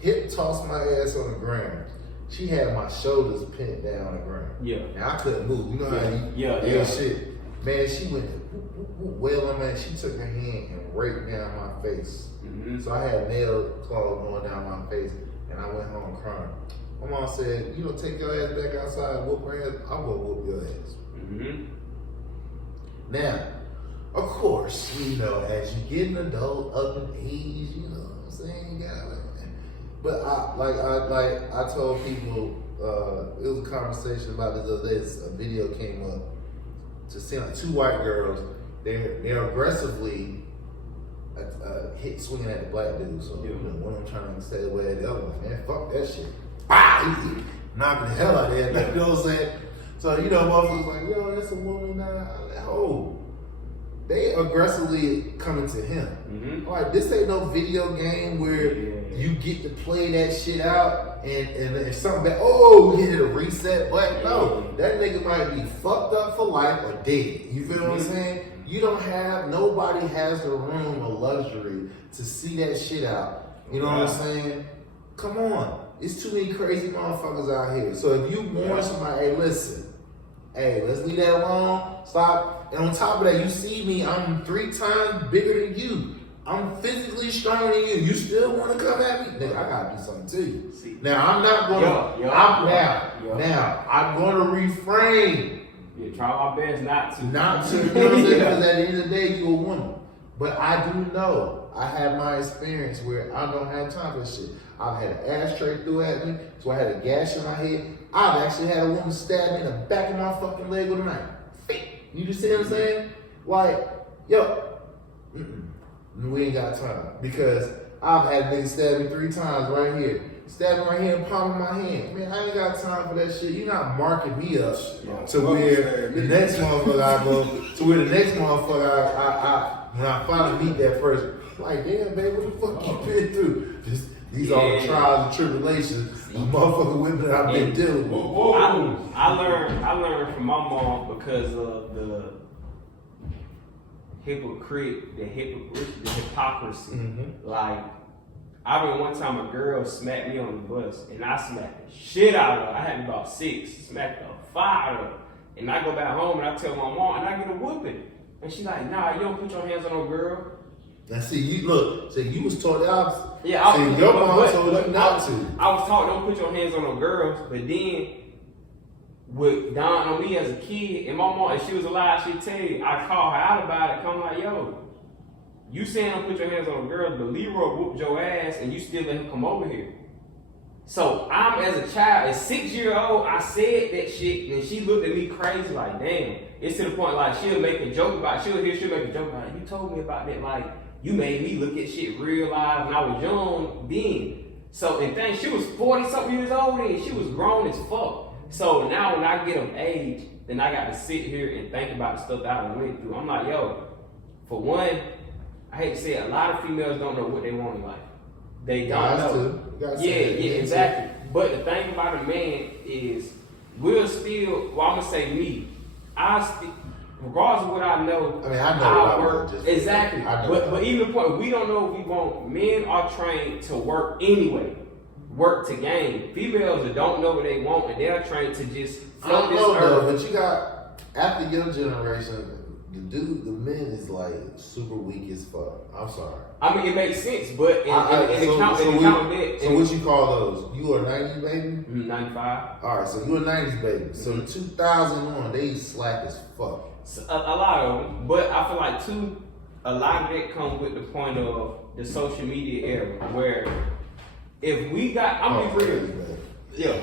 hip tossed my ass on the ground. She had my shoulders pinned down on the ground. Yeah. And I couldn't move. You know how you Yeah. shit. Man, she went well, man. She took her hand and raked down my face. Mm-hmm. So I had nail claws going down my face, and I went home crying. My mom said, "You don't take your ass back outside and whoop her ass. I'm gonna whoop your ass." Mm-hmm. Now, of course, you know, as you get an adult, up in age, you know what I'm saying, you got it. But I told people, it was a conversation about this other day. A video came up to see like two white girls. They're aggressively swinging at the black dude. So you know, one of them trying to stay away, the other one, man, fuck that shit. Bah! He knocking the hell out of that. You know what I'm saying? So you know, motherfuckers like, yo, that's a woman now. I'm like, oh, they aggressively coming to him. Mm-hmm. Like, this ain't no video game where you get to play that shit out and if something bad, oh, we hit a reset button. No, that nigga might be fucked up for life or dead. You feel what I'm saying? Nobody has the room or luxury to see that shit out. You know what I'm saying? Come on. It's too many crazy motherfuckers out here. So if you warn somebody, hey, listen, hey, let's leave that alone, stop. And on top of that, you see me, I'm 3 times bigger than you. I'm physically stronger than you. You still want to come at me? Nigga, I gotta do something to you. See. Now, I'm not gonna, now, I'm gonna refrain. Yeah, try my best not to. You know what I'm saying? Because at the end of the day, you a woman. But I do know, I have my experience where I don't have time for this shit. I've had an ashtray threw at me, so I had a gash in my head. I've actually had a woman stab me in the back of my fucking leg with a knife. You just see what I'm saying? Like, yo, we ain't got time. Because I've had niggas stab me 3 times right here. Stab me right here in the palm of my hand. Man, I ain't got time for that shit. You're not marking me up to where the next motherfucker I go, to where the next motherfucker when I finally meet that person, like, damn, baby, what the fuck you been through? These are the trials and tribulations the motherfucking women that I've been dealing with. I learned from my mom because of the hypocrisy. Mm-hmm. Like, I remember one time a girl smacked me on the bus, and I smacked the shit out of her. I had about 6, smacked the fire out of her. And I go back home and I tell my mom, and I get a whooping. And she's like, nah, you don't put your hands on no girl. Now see, you was taught the opposite. Yeah, your mom told you not to. I was taught don't put your hands on no girls, but then with Don on me as a kid, and my mom, if she was alive, she'd tell you, I called her out about it, come like, yo, you saying don't put your hands on a girl, but Leroy whooped your ass and you still let him come over here. So I'm, as a child, at 6-year-old, I said that shit, and she looked at me crazy like, damn. It's to the point like she'll make a joke about it. She'll make a joke about it. You told me about that, like, you made me look at shit real live when I was young then. So, and thing, she was 40-something years old then. She was grown as fuck. So now when I get of age, then I got to sit here and think about the stuff that I went through. I'm like, yo, for one, I hate to say it, a lot of females don't know what they want in life. They don't know. Yeah, exactly. But the thing about a man is, we'll still, well, I'm gonna say me, regardless of what I know, I mean, I know I what work. I want, Exactly. But even the point, we don't know what we want. Men are trained to work anyway. Work to gain. Females that don't know what they want, and they're trained to just float this earth. But you got, after your generation, the men is like super weak as fuck. I'm sorry. I mean, it makes sense, but So what you call those? You a 90s baby? 95. Alright, so you a 90s baby. So 2000 on, they slack as fuck. So a lot of them, but I feel like a lot of that comes with the point of the social media era, where if we got, I'm gonna be real. Yeah.